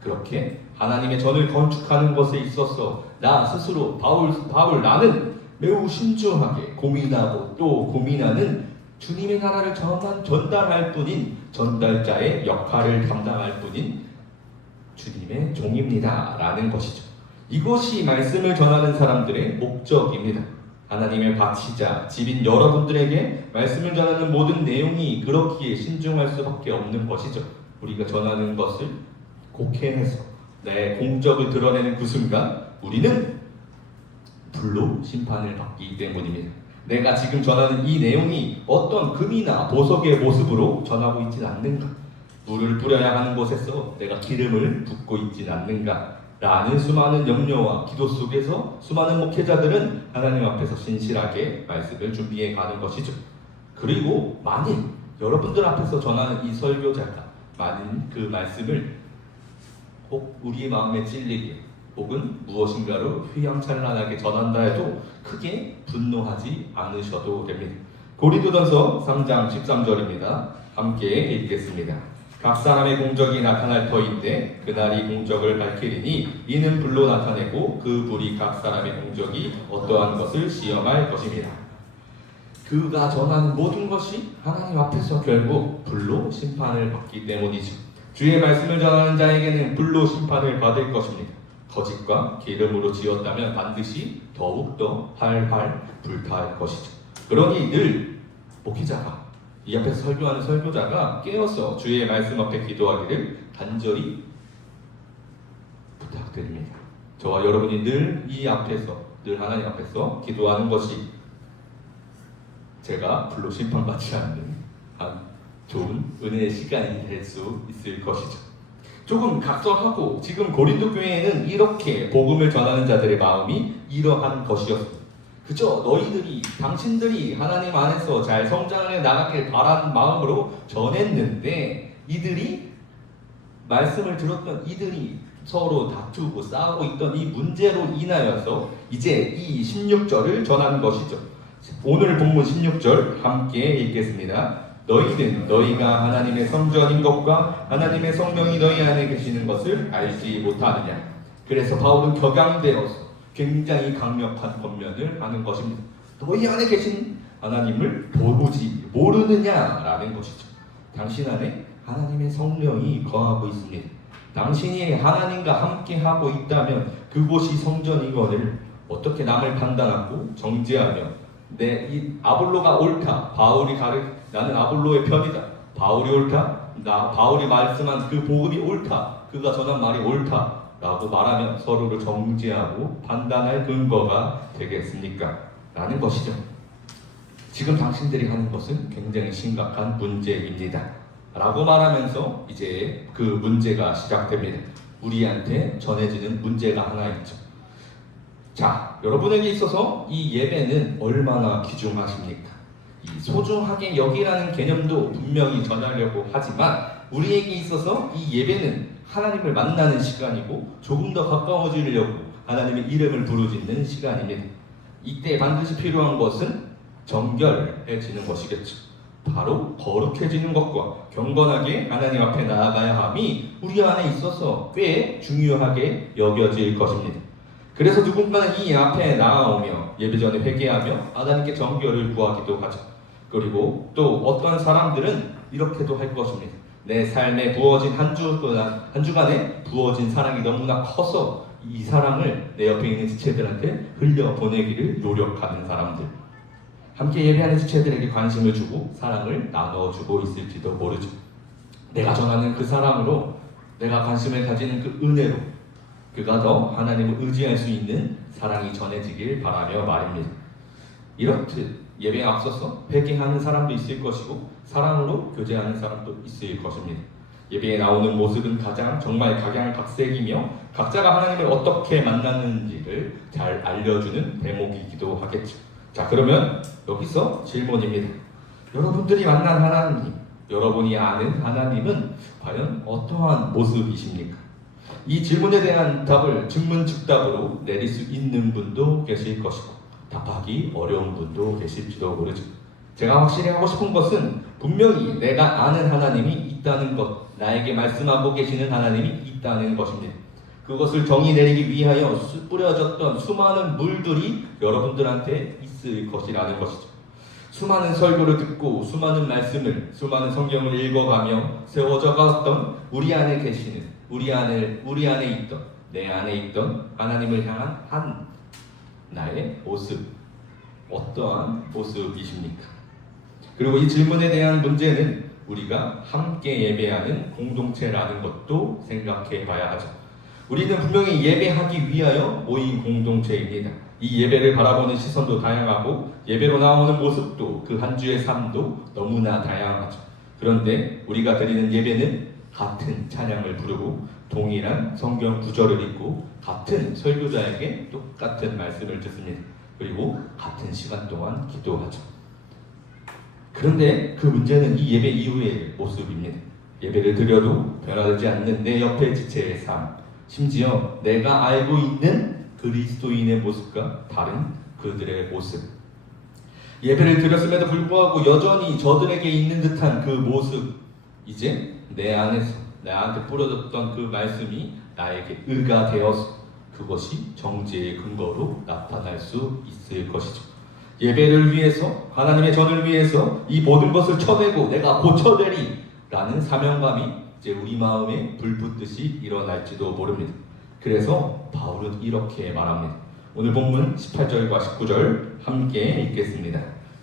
그렇게 하나님의 전을 건축하는 것에 있어서 나 스스로 바울 나는 매우 신중하게 고민하고 또 고민하는 주님의 나라를 전달할 뿐인 전달자의 역할을 담당할 뿐인 주님의 종입니다 라는 것이죠. 이것이 말씀을 전하는 사람들의 목적입니다. 하나님의 밭이자 집인 여러분들에게 말씀을 전하는 모든 내용이 그렇기에 신중할 수밖에 없는 것이죠. 우리가 전하는 것을 곡해내서 내 공적을 드러내는 그 순간 우리는 불로 심판을 받기 때문입니다. 내가 지금 전하는 이 내용이 어떤 금이나 보석의 모습으로 전하고 있지 않는가? 물을 뿌려야 하는 곳에서 내가 기름을 붓고 있진 않는가 라는 수많은 염려와 기도 속에서 수많은 목회자들은 하나님 앞에서 신실하게 말씀을 준비해 가는 것이죠. 그리고 만일 여러분들 앞에서 전하는 이 설교자가 만일 그 말씀을 혹 우리의 마음에 찔리게 혹은 무엇인가로 휘황찬란하게 전한다 해도 크게 분노하지 않으셔도 됩니다. 고린도전서 3장 13절입니다. 함께 읽겠습니다. 각 사람의 공적이 나타날 터인데 그날이 공적을 밝히리니 이는 불로 나타내고 그 불이 각 사람의 공적이 어떠한 것을 시험할 것입니다. 그가 전하는 모든 것이 하나님 앞에서 결국 불로 심판을 받기 때문이죠. 주의 말씀을 전하는 자에게는 불로 심판을 받을 것입니다. 거짓과 기름으로 지었다면 반드시 더욱더 활활 불타할 것이죠. 그러니 늘 목회자가 이 앞에서 설교하는 설교자가 깨어서 주의 말씀 앞에 기도하기를 간절히 부탁드립니다. 저와 여러분이 늘 이 앞에서 늘 하나님 앞에서 기도하는 것이 제가 불로 심판받지 않는 좋은 은혜의 시간이 될 수 있을 것이죠. 조금 각성하고 지금 고린도 교회에는 이렇게 복음을 전하는 자들의 마음이 이러한 것이었습니다. 그저 너희들이 당신들이 하나님 안에서 잘 성장해 나가길 바라는 마음으로 전했는데 이들이 말씀을 들었던 이들이 서로 다투고 싸우고 있던 이 문제로 인하여서 이제 이 16절을 전하는 것이죠. 오늘 본문 16절 함께 읽겠습니다. 너희는 너희가 하나님의 성전인 것과 하나님의 성령이 너희 안에 계시는 것을 알지 못하느냐. 그래서 바울은 격양되어서 굉장히 강력한 권면을 하는 것입니다. 너희 안에 계신 하나님을 모르느냐라는 것이죠. 당신 안에 하나님의 성령이 거하고 있습니다. 당신이 하나님과 함께 하고 있다면 그곳이 성전이거늘 어떻게 남을 판단하고 정죄하며 이 아볼로가 옳다. 나는 아볼로의 편이다. 바울이 옳다. 바울이 말씀한 그 복음이 옳다. 그가 전한 말이 옳다. 라고 말하면 서로를 정죄하고 판단할 근거가 되겠습니까? 라는 것이죠. 지금 당신들이 하는 것은 굉장히 심각한 문제입니다. 라고 말하면서 이제 그 문제가 시작됩니다. 우리한테 전해지는 문제가 하나 있죠. 자, 여러분에게 있어서 이 예배는 얼마나 귀중하십니까? 이 소중하게 여기라는 개념도 분명히 전하려고 하지만 우리에게 있어서 이 예배는 하나님을 만나는 시간이고 조금 더 가까워지려고 하나님의 이름을 부르짖는 시간입니다. 이때 반드시 필요한 것은 정결해지는 것이겠죠. 바로 거룩해지는 것과 경건하게 하나님 앞에 나아가야 함이 우리 안에 있어서 꽤 중요하게 여겨질 것입니다. 그래서 누군가는 이 앞에 나아오며 예배 전에 회개하며 하나님께 정결을 구하기도 하죠. 그리고 또 어떤 사람들은 이렇게도 할 것입니다. 내 삶에 부어진 한 주간에 부어진 사랑이 너무나 커서 이 사랑을 내 옆에 있는 지체들한테 흘려보내기를 노력하는 사람들, 함께 예배하는 지체들에게 관심을 주고 사랑을 나눠주고 있을지도 모르죠. 내가 전하는 그 사랑으로 내가 관심을 가지는 그 은혜로 그가 더 하나님을 의지할 수 있는 사랑이 전해지길 바라며 말입니다. 이렇듯 예배에 앞서서 회개하는 사람도 있을 것이고 사랑으로 교제하는 사람도 있을 것입니다. 예배에 나오는 모습은 정말 각양각색이며 각자가 하나님을 어떻게 만나는지를 잘 알려주는 대목이기도 하겠죠. 자, 그러면 여기서 질문입니다. 여러분들이 만난 하나님, 여러분이 아는 하나님은 과연 어떠한 모습이십니까? 이 질문에 대한 답을 증문즉답으로 내릴 수 있는 분도 계실 것이고 답하기 어려운 분도 계실지도 모르죠. 제가 확실히 하고 싶은 것은 분명히 내가 아는 하나님이 있다는 것, 나에게 말씀하고 계시는 하나님이 있다는 것입니다. 그것을 정의 내리기 위하여 뿌려졌던 수많은 물들이 여러분들한테 있을 것이라는 것이죠. 수많은 설교를 듣고 수많은 말씀을, 수많은 성경을 읽어가며 세워져 갔던 우리 안에 계시는, 우리 안에 있던, 내 안에 있던 하나님을 향한 한 나의 모습, 어떠한 모습이십니까? 그리고 이 질문에 대한 문제는 우리가 함께 예배하는 공동체라는 것도 생각해 봐야 하죠. 우리는 분명히 예배하기 위하여 모인 공동체입니다. 이 예배를 바라보는 시선도 다양하고 예배로 나오는 모습도 그 한 주의 삶도 너무나 다양하죠. 그런데 우리가 드리는 예배는 같은 찬양을 부르고 동일한 성경 구절을 읽고 같은 설교자에게 똑같은 말씀을 듣습니다. 그리고 같은 시간 동안 기도하죠. 그런데 그 문제는 이 예배 이후의 모습입니다. 예배를 드려도 변하지 않는 내 옆에 지체의 삶, 심지어 내가 알고 있는 그리스도인의 모습과 다른 그들의 모습. 예배를 드렸음에도 불구하고 여전히 저들에게 있는 듯한 그 모습, 이제 내 안에서 나한테 뿌려졌던 그 말씀이 나에게 의가 되어서 그것이 정죄의 근거로 나타날 수 있을 것이죠. 예배를 위해서, 하나님의 전을 위해서 이 모든 것을 쳐내고 내가 고쳐내리라는 사명감이 이제 우리 마음에 불붙듯이 일어날지도 모릅니다. 그래서 바울은 이렇게 말합니다. 오늘 본문 18절과 19절 함께 읽겠습니다.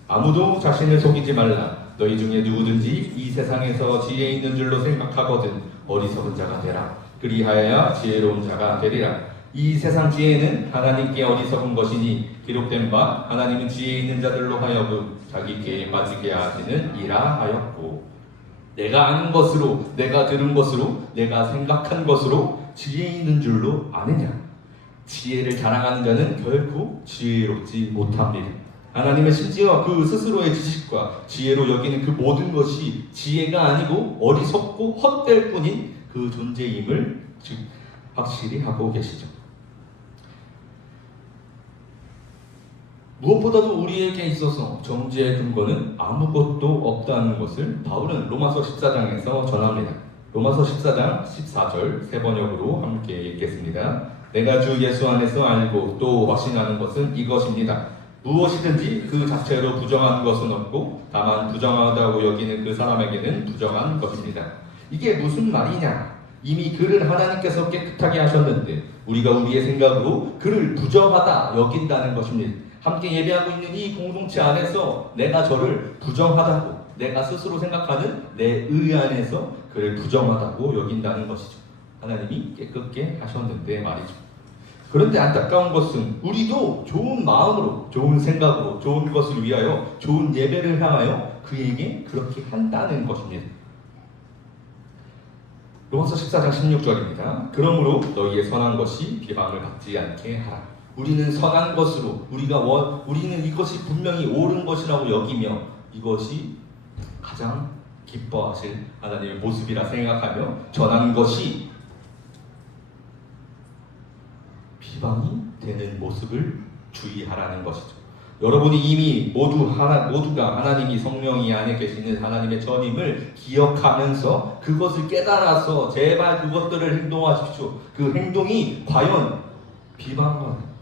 아무도 자신을 속이지 말라. 너희 중에 누구든지 이 세상에서 지혜 있는 줄로 생각하거든 어리석은 자가 되라. 그리하여야 지혜로운 자가 되리라. 이 세상 지혜는 하나님께 어리석은 것이니 기록된 바 하나님은 지혜 있는 자들로 하여금 자기 꾀에 빠지게 하시는 이라 하였고, 내가 아는 것으로, 내가 들은 것으로, 내가 생각한 것으로 지혜 있는 줄로 아느냐? 지혜를 자랑하는 자는 결코 지혜롭지 못합니다. 하나님은 심지어 그 스스로의 지식과 지혜로 여기는 그 모든 것이 지혜가 아니고 어리석고 헛될 뿐인 그 존재임을 확실히 하고 계시죠. 무엇보다도 우리에게 있어서 정죄의 근거는 아무것도 없다는 것을 바울은 로마서 14장에서 전합니다. 로마서 14장 14절 세 번역으로 함께 읽겠습니다. 내가 주 예수 안에서 알고 또 확신하는 것은 이것입니다. 무엇이든지 그 자체로 부정한 것은 없고 다만 부정하다고 여기는 그 사람에게는 부정한 것입니다. 이게 무슨 말이냐? 이미 그를 하나님께서 깨끗하게 하셨는데 우리가 우리의 생각으로 그를 부정하다 여긴다는 것입니다. 함께 예배하고 있는 이 공동체 안에서 내가 저를 부정하다고, 내가 스스로 생각하는 내 의 안에서 그를 부정하다고 여긴다는 것이죠. 하나님이 깨끗게 하셨는데 말이죠. 그런데 안타까운 것은 우리도 좋은 마음으로, 좋은 생각으로, 좋은 것을 위하여, 좋은 예배를 향하여 그에게 그렇게 한다는 것입니다. 로마서 14장 16절입니다. 그러므로 너희의 선한 것이 비방을 받지 않게 하라. 우리는 선한 것으로, 우리는 이것이 분명히 옳은 것이라고 여기며 이것이 가장 기뻐하실 하나님의 모습이라 생각하며 전한 것이 비방이 되는 모습을 주의하라는 것이죠. 여러분이 이미 모두가 하나님이 성령이 안에 계시는 하나님의 전임을 기억하면서 그것을 깨달아서 제발 그것들을 행동하십시오. 그 행동이 과연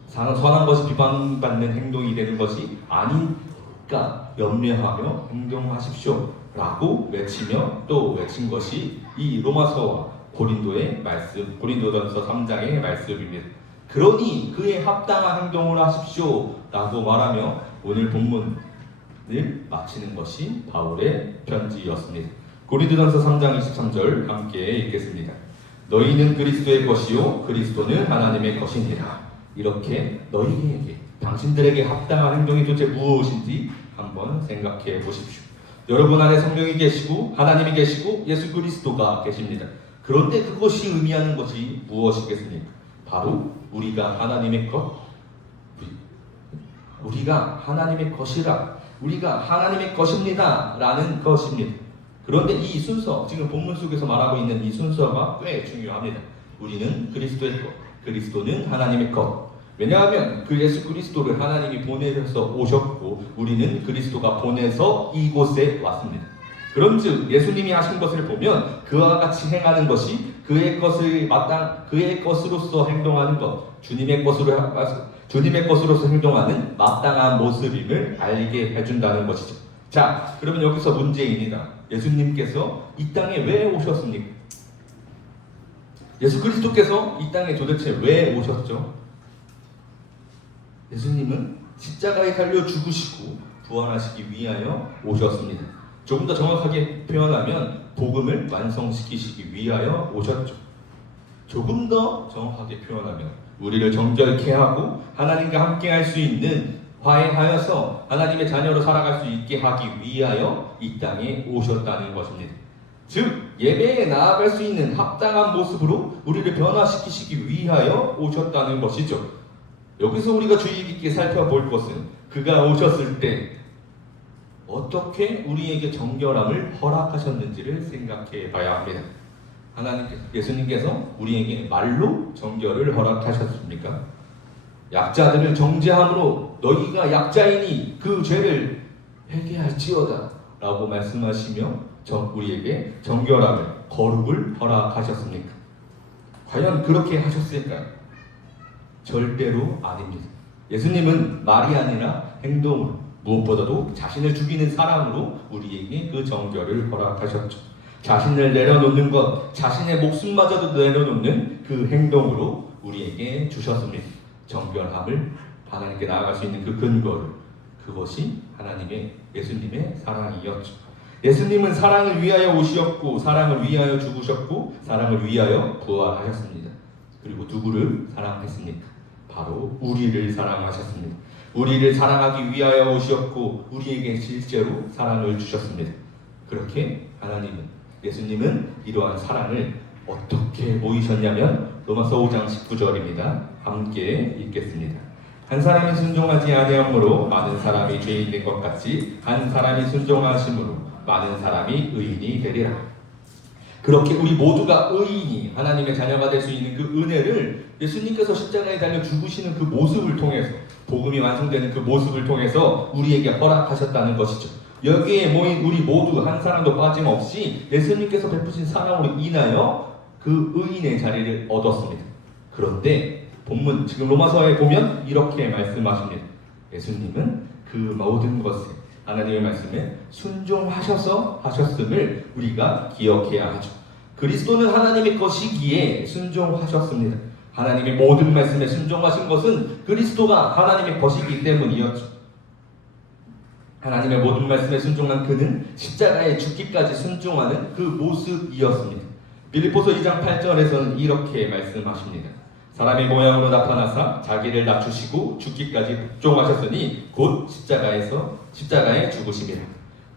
선한 것이 비방받는 행동이 되는 것이 아닌가 염려하며 행동하십시오 라고 외치며 또 외친 것이 이 로마서와 고린도의 말씀, 고린도전서 3장의 말씀입니다. 그러니 그에 합당한 행동을 하십시오 라고 말하며 오늘 본문을 마치는 것이 바울의 편지였습니다. 고린도전서 3장 23절 함께 읽겠습니다. 너희는 그리스도의 것이요 그리스도는 하나님의 것이니라. 이렇게 너희에게, 당신들에게 합당한 행동이 도대체 무엇인지 한번 생각해 보십시오. 여러분 안에 성령이 계시고 하나님이 계시고 예수 그리스도가 계십니다. 그런데 그것이 의미하는 것이 무엇이겠습니까? 바로 우리가 하나님의 것, 우리가 하나님의 것이라, 우리가 하나님의 것입니다 라는 것입니다. 그런데 이 순서, 지금 본문 속에서 말하고 있는 이 순서가 꽤 중요합니다. 우리는 그리스도의 것, 그리스도는 하나님의 것. 왜냐하면 그 예수 그리스도를 하나님이 보내셔서 오셨고 우리는 그리스도가 보내서 이곳에 왔습니다. 그런즉 예수님이 하신 것을 보면 그와 같이 행하는 것이 그의 것으로서 행동하는 것, 주님의 것으로서 행동하는 마땅한 모습임을 알게 해준다는 것이죠. 자, 그러면 여기서 문제입니다. 예수님께서 이 땅에 왜 오셨습니까? 예수 그리스도께서 이 땅에 도대체 왜 오셨죠? 예수님은 십자가에 달려 죽으시고 부활하시기 위하여 오셨습니다. 조금 더 정확하게 표현하면 복음을 완성시키시기 위하여 오셨죠. 조금 더 정확하게 표현하면 우리를 정결케 하고 하나님과 함께 할 수 있는, 화해하여서 하나님의 자녀로 살아갈 수 있게 하기 위하여 이 땅에 오셨다는 것입니다. 즉 예배에 나아갈 수 있는 합당한 모습으로 우리를 변화시키시기 위하여 오셨다는 것이죠. 여기서 우리가 주의 깊게 살펴볼 것은 그가 오셨을 때 어떻게 우리에게 정결함을 허락하셨는지를 생각해 봐야 합니다. 예수님께서 우리에게 말로 정결을 허락하셨습니까? 약자들을 정죄함으로 너희가 약자이니 그 죄를 회개할지어다 라고 말씀하시며 우리에게 정결함을, 거룩을 허락하셨습니까? 과연 그렇게 하셨을까요? 절대로 아닙니다. 예수님은 말이 아니라 행동으로, 무엇보다도 자신을 죽이는 사랑으로 우리에게 그 정결을 허락하셨죠. 자신을 내려놓는 것, 자신의 목숨마저도 내려놓는 그 행동으로 우리에게 주셨습니다. 정결함을, 하나님께 나아갈 수 있는 그 근거를, 그것이 예수님의 사랑이었죠. 예수님은 사랑을 위하여 오셨고, 사랑을 위하여 죽으셨고, 사랑을 위하여 부활하셨습니다. 그리고 누구를 사랑했습니까? 바로 우리를 사랑하셨습니다. 우리를 사랑하기 위하여 오셨고, 우리에게 실제로 사랑을 주셨습니다. 그렇게 예수님은 이러한 사랑을 어떻게 보이셨냐면 로마서 5장 19절입니다. 함께 읽겠습니다. 한 사람이 순종하지 아니함으로 많은 사람이 죄인 된 것 같이 한 사람이 순종하심으로 많은 사람이 의인이 되리라. 그렇게 우리 모두가 의인이 하나님의 자녀가 될 수 있는 그 은혜를 예수님께서 십자가에 달려 죽으시는 그 모습을 통해서, 복음이 완성되는 그 모습을 통해서 우리에게 허락하셨다는 것이죠. 여기에 모인 우리 모두 한 사람도 빠짐없이 예수님께서 베푸신 사랑으로 인하여 그 의인의 자리를 얻었습니다. 그런데 본문 지금 로마서에 보면 이렇게 말씀하십니다. 예수님은 그 모든 것에 하나님의 말씀에 순종하셔서 하셨음을 우리가 기억해야 하죠. 그리스도는 하나님의 것이기에 순종하셨습니다. 하나님의 모든 말씀에 순종하신 것은 그리스도가 하나님의 것이기 때문이었죠. 하나님의 모든 말씀에 순종한 그는 십자가에 죽기까지 순종하는 그 모습이었습니다. 빌립보서 2장 8절에서는 이렇게 말씀하십니다. 사람의 모양으로 나타나사 자기를 낮추시고 죽기까지 복종하셨으니 곧 십자가에 죽으심이라.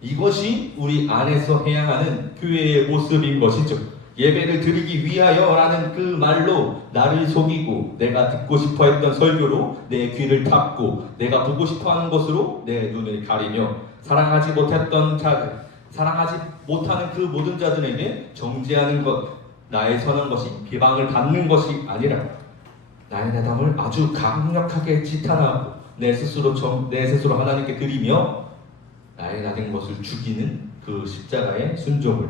이것이 우리 안에서 해야 하는 교회의 모습인 것이죠. 예배를 드리기 위하여라는 그 말로 나를 속이고 내가 듣고 싶어 했던 설교로 내 귀를 닫고 내가 보고 싶어 하는 것으로 내 눈을 가리며 사랑하지 못하는 그 모든 자들에게 정죄하는 것, 나의 선한 것이 비방을 받는 것이 아니라 나의 내담을 아주 강력하게 지탄하고 내 스스로 하나님께 드리며 나의 나된 것을 죽이는 그 십자가의 순종을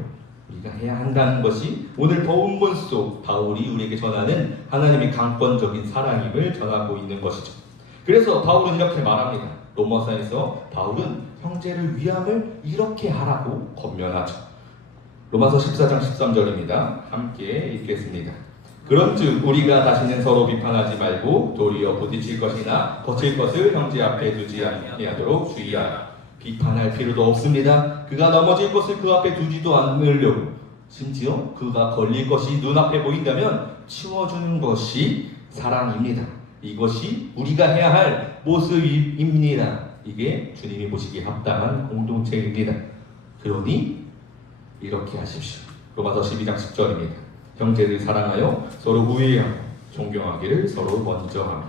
우리가 해야 한다는 것이 오늘 본문 속 바울이 우리에게 전하는 하나님의 강권적인 사랑임을 전하고 있는 것이죠. 그래서 바울은 이렇게 말합니다. 로마서에서 바울은 형제를 위함을 이렇게 하라고 권면하죠. 로마서 14장 13절입니다. 함께 읽겠습니다. 그런즉 우리가 다시는 서로 비판하지 말고 도리어 부딪힐 것이나 거칠 것을 형제 앞에 두지 아니하도록 주의하라. 비판할 필요도 없습니다. 그가 넘어질 것을 그 앞에 두지도 않으려고, 심지어 그가 걸릴 것이 눈앞에 보인다면 치워주는 것이 사랑입니다. 이것이 우리가 해야 할 모습입니다. 이게 주님이 보시기에 합당한 공동체입니다. 그러니 이렇게 하십시오. 로마서 12장 10절입니다. 형제를 사랑하여 서로 우애하고 존경하기를 서로 먼저 하며.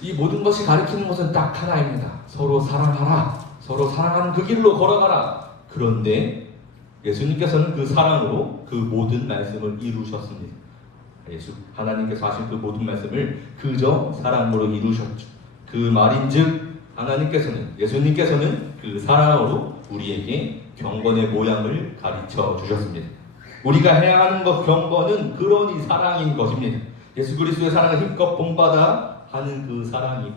이 모든 것이 가리키는 것은 딱 하나입니다. 서로 사랑하라. 서로 사랑하는 그 길로 걸어가라. 그런데 예수님께서는 그 사랑으로 그 모든 말씀을 이루셨습니다. 하나님께서 하신 그 모든 말씀을 그저 사랑으로 이루셨죠. 그 말인즉 예수님께서는 그 사랑으로 우리에게 경건의 모양을 가르쳐 주셨습니다. 우리가 해야 하는 것 경건은 그러니 사랑인 것입니다. 예수 그리스도의 사랑을 힘껏 본받아 하는 그 사랑이며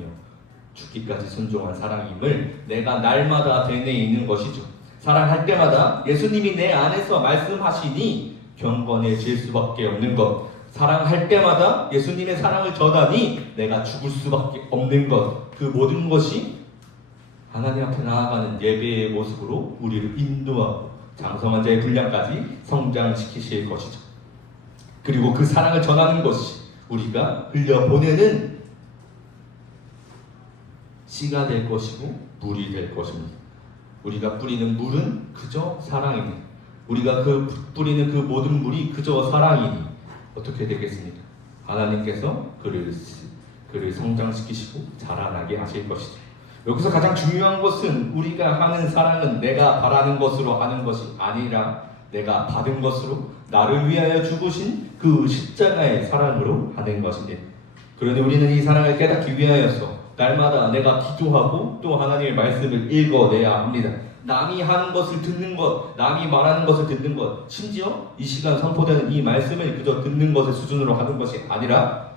죽기까지 순종한 사랑임을 내가 날마다 되뇌 있는 것이죠. 사랑할 때마다 예수님이 내 안에서 말씀하시니 경건해질 수밖에 없는 것, 사랑할 때마다 예수님의 사랑을 전하니 내가 죽을 수밖에 없는 것, 그 모든 것이 하나님 앞에 나아가는 예배의 모습으로 우리를 인도하고 장성한 자의 분량까지 성장시키실 것이죠. 그리고 그 사랑을 전하는 것이 우리가 흘려보내는 씨가 될 것이고 물이 될 것입니다. 우리가 뿌리는 물은 그저 사랑입니다. 우리가 그 뿌리는 그 모든 물이 그저 사랑이니 어떻게 되겠습니까? 하나님께서 그를 성장시키시고 자라나게 하실 것이죠. 여기서 가장 중요한 것은 우리가 하는 사랑은 내가 바라는 것으로 하는 것이 아니라 내가 받은 것으로 나를 위하여 죽으신 그 십자가의 사랑으로 하는 것입니다. 그러니 우리는 이 사랑을 깨닫기 위하여서 날마다 내가 기도하고 또 하나님의 말씀을 읽어내야 합니다. 남이 하는 것을 듣는 것, 남이 말하는 것을 듣는 것, 심지어 이 시간 선포되는 이 말씀을 그저 듣는 것의 수준으로 하는 것이 아니라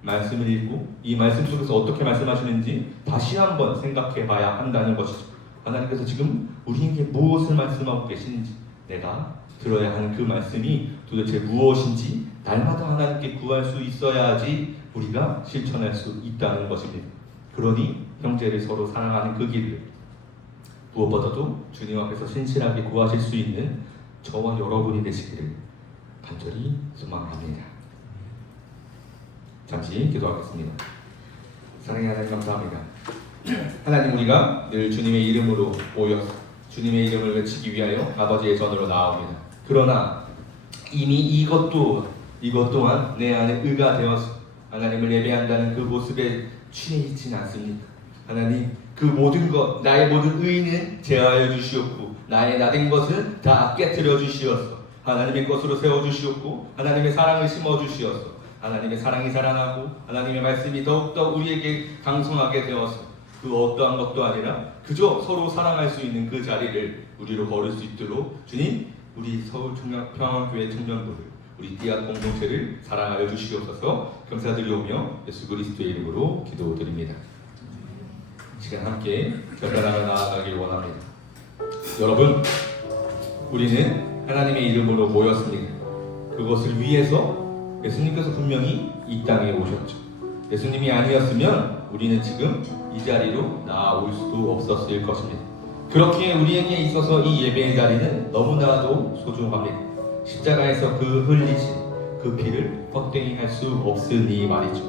말씀을 읽고 이 말씀 속에서 어떻게 말씀하시는지 다시 한번 생각해 봐야 한다는 것이죠. 하나님께서 지금 우리에게 무엇을 말씀하고 계시는지, 내가 들어야 하는 그 말씀이 도대체 무엇인지 날마다 하나님께 구할 수 있어야지 우리가 실천할 수 있다는 것입니다. 그러니 형제를 서로 사랑하는 그 길을 무엇보다도 주님 앞에서 신실하게 구하실 수 있는 저와 여러분이 되시기를 간절히 소망합니다. 잠시 기도하겠습니다. 사랑의 하나님 감사합니다. 하나님, 우리가 늘 주님의 이름으로 모여서 주님의 이름을 외치기 위하여 아버지의 전으로 나옵니다. 그러나 이미 이것 또한 내 안에 의가 되어서 하나님을 예배한다는 그 모습에 취해 있지는 않습니다. 하나님, 그 모든 것, 나의 모든 의는 제하여 주시옵고 나의 나된 것은 다 깨뜨려 주시옵소서. 하나님의 것으로 세워주시옵고 하나님의 사랑을 심어주시옵소서. 하나님의 사랑이 자라나고 하나님의 말씀이 더욱더 우리에게 강성하게 되어서 그 어떠한 것도 아니라 그저 서로 사랑할 수 있는 그 자리를 우리로 걸을 수 있도록 주님, 우리 서울평화교회 청년부를, 우리 띠앗 공동체를 사랑하여 주시옵소서. 감사드리오며 예수 그리스도의 이름으로 기도드립니다. 이 시간 함께 결단하며 나아가길 원합니다. 여러분, 우리는 하나님의 이름으로 모였습니다. 그것을 위해서 예수님께서 분명히 이 땅에 오셨죠. 예수님이 아니었으면 우리는 지금 이 자리로 나아올 수도 없었을 것입니다. 그렇기에 우리에게 있어서 이 예배의 자리는 너무나도 소중합니다. 십자가에서 그 흘리신 그 피를 헛되이 할 수 없으니 말이죠.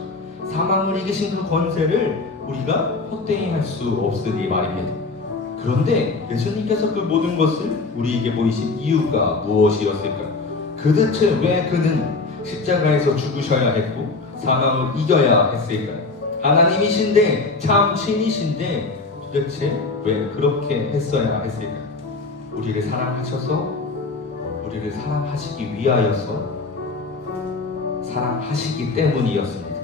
사망을 이기신 그 권세를 우리가 헛되이 할 수 없으니 말입니다. 그런데 예수님께서 그 모든 것을 우리에게 보이신 이유가 무엇이었을까요? 도대체 왜 그는 십자가에서 죽으셔야 했고 사망을 이겨야 했을까요? 하나님이신데, 참 신이신데 도대체 왜 그렇게 했어야 했을까요? 우리를 사랑하셔서, 우리를 사랑하시기 위하여서, 사랑하시기 때문이었습니다.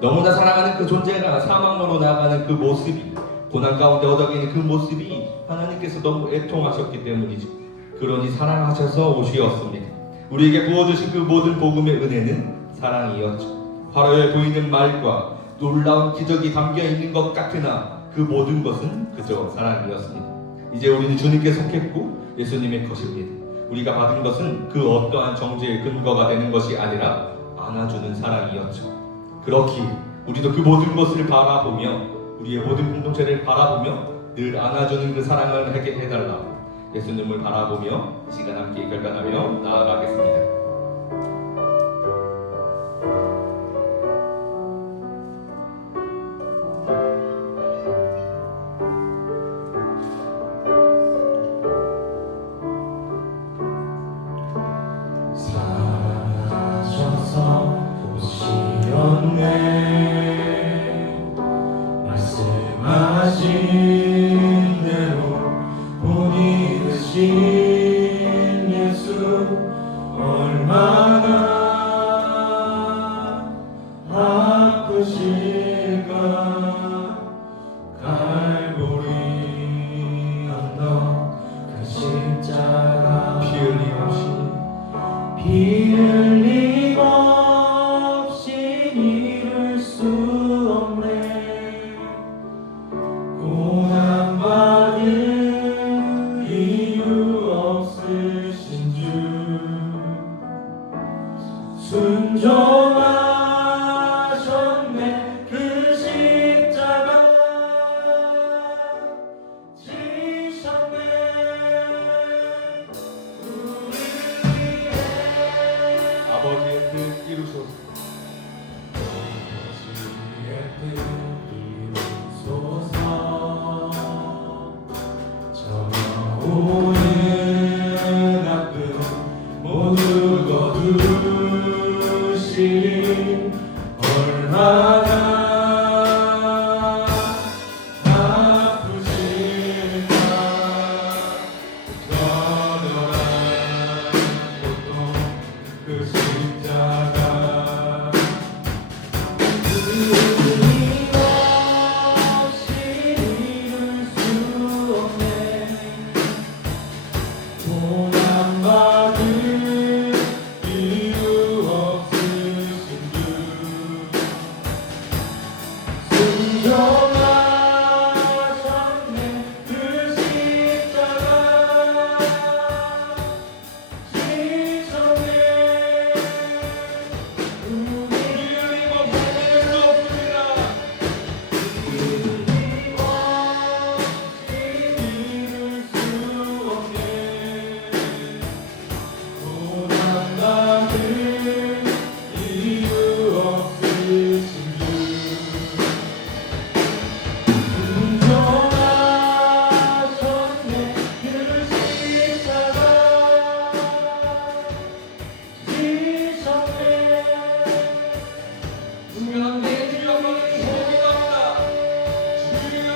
너무나 사랑하는 그 존재가 사망으로 나가는 그 모습이, 고난 가운데 얻어가는 그 모습이 하나님께서 너무 애통하셨기 때문이죠. 그러니 사랑하셔서 오시었습니다. 우리에게 부어주신 그 모든 복음의 은혜는 사랑이었죠. 화려해 보이는 말과 놀라운 기적이 담겨있는 것 같으나 그 모든 것은 그저 사랑이었습니다. 이제 우리는 주님께 속했고 예수님의 것입니다. 우리가 받은 것은 그 어떠한 정죄의 근거가 되는 것이 아니라 안아주는 사랑이었죠. 그렇기에 우리도 그 모든 것을 바라보며, 우리의 모든 공동체를 바라보며 늘 안아주는 그 사랑을 하게 해달라. 예수님을 바라보며 이 시간 함께 결단하며 나아가겠습니다. 사랑하셔서 오시었네. 말씀하신 대로 본이 되신 예수, 얼마나 아프실까. 갈보리 언덕 그 십자가 피 흘림 없이 이룰 수 없네. 고난받을 이유 없으신 주, 순종하셨네. 그 십자가 지셨네. 아버지의 뜻 이루소서. 오는 아픔 얼마나 아프실까. 너너란 고통 그 십자가 끊임없이 이룰 수 없네. 고난받을 이유 없으신 주 순종하셨네. 그 십자가 지셨네. 우리 끊임없이 이룰 수 없습니다. 끊임없이 이룰 수 없네. 고난받을 이유 없으신 주 순종하셨네. 그 십자가 지셨네. 분명한 내 주여 고백합니다. 주여.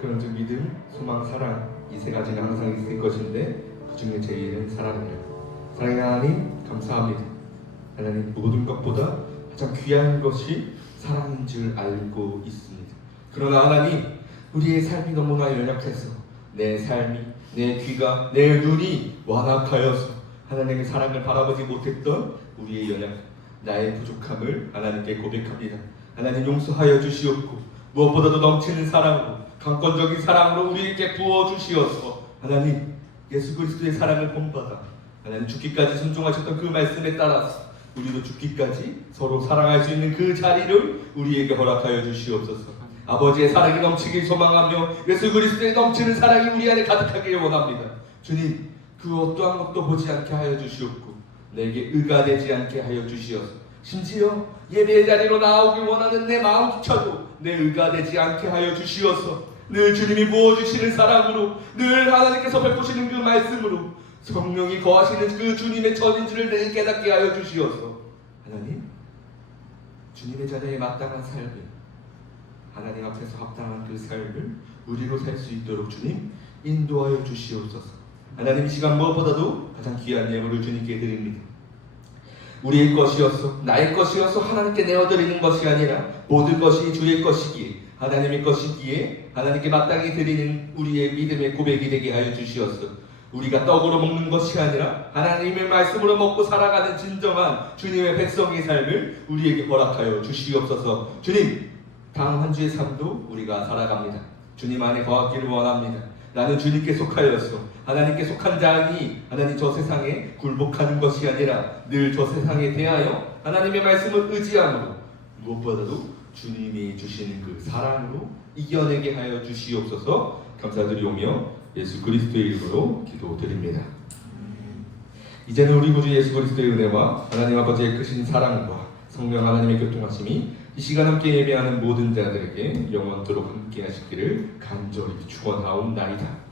그런즉 믿음, 소망, 사랑 이 세 가지는 항상 있을 것인데 그 중에 제일은 사랑이에요. 사랑의 하나님 감사합니다. 하나님 모든 것보다 가장 귀한 것이 사랑인 줄 알고 있습니다. 그러나 하나님 우리의 삶이 너무나 연약해서 내 삶이 내 귀가 내 눈이 완악하여서 하나님의 사랑을 바라보지 못했던 우리의 연약 나의 부족함을 하나님께 고백합니다. 하나님 용서하여 주시옵고 무엇보다도 넘치는 사랑으로 강권적인 사랑으로 우리에게 부어주시어서 하나님 예수 그리스도의 사랑을 본받아 하나님 죽기까지 순종하셨던 그 말씀에 따라서 우리도 죽기까지 서로 사랑할 수 있는 그 자리를 우리에게 허락하여 주시옵소서. 아버지의 사랑이 넘치길 소망하며 예수 그리스도의 넘치는 사랑이 우리 안에 가득하기를 원합니다. 주님 그 어떠한 것도 보지 않게 하여 주시옵고 내게 의가 되지 않게 하여 주시어서 심지어 예배의 자리로 나오길 원하는 내 마음조차도 내 의가 되지 않게 하여 주시어서 늘 주님이 부어주시는 사랑으로 늘 하나님께서 베푸시는 그 말씀으로 성령이 거하시는 그 주님의 전인지를 내게 깨닫게 하여 주시옵소서. 하나님, 주님의 자녀에 마땅한 삶을, 하나님 앞에서 합당한 그 삶을 우리로 살 수 있도록 주님 인도하여 주시옵소서. 하나님, 이 시간 무엇보다도 가장 귀한 예물을 주님께 드립니다. 우리의 것이었어, 나의 것이었어 하나님께 내어드리는 것이 아니라 모든 것이 주의 것이기에, 하나님의 것이기에 하나님께 마땅히 드리는 우리의 믿음의 고백이 되게 하여 주시옵소서. 우리가 떡으로 먹는 것이 아니라 하나님의 말씀으로 먹고 살아가는 진정한 주님의 백성의 삶을 우리에게 허락하여 주시옵소서. 주님, 다음 한 주의 삶도 우리가 살아갑니다. 주님 안에 거하기를 원합니다. 나는 주님께 속하였소. 하나님께 속한 자니 하나님 저 세상에 굴복하는 것이 아니라 늘 저 세상에 대하여 하나님의 말씀을 의지함으로 무엇보다도 주님이 주시는 그 사랑으로 이겨내게 하여 주시옵소서. 감사드리오며 예수 그리스도의 이름으로 기도드립니다. 이제는 우리 구주 예수 그리스도의 은혜와 하나님 아버지의 크신 사랑과 성령 하나님의 교통하심이 이 시간 함께 예배하는 모든 자들에게 영원토록 함께 하시기를 간절히 축원하옵나이다.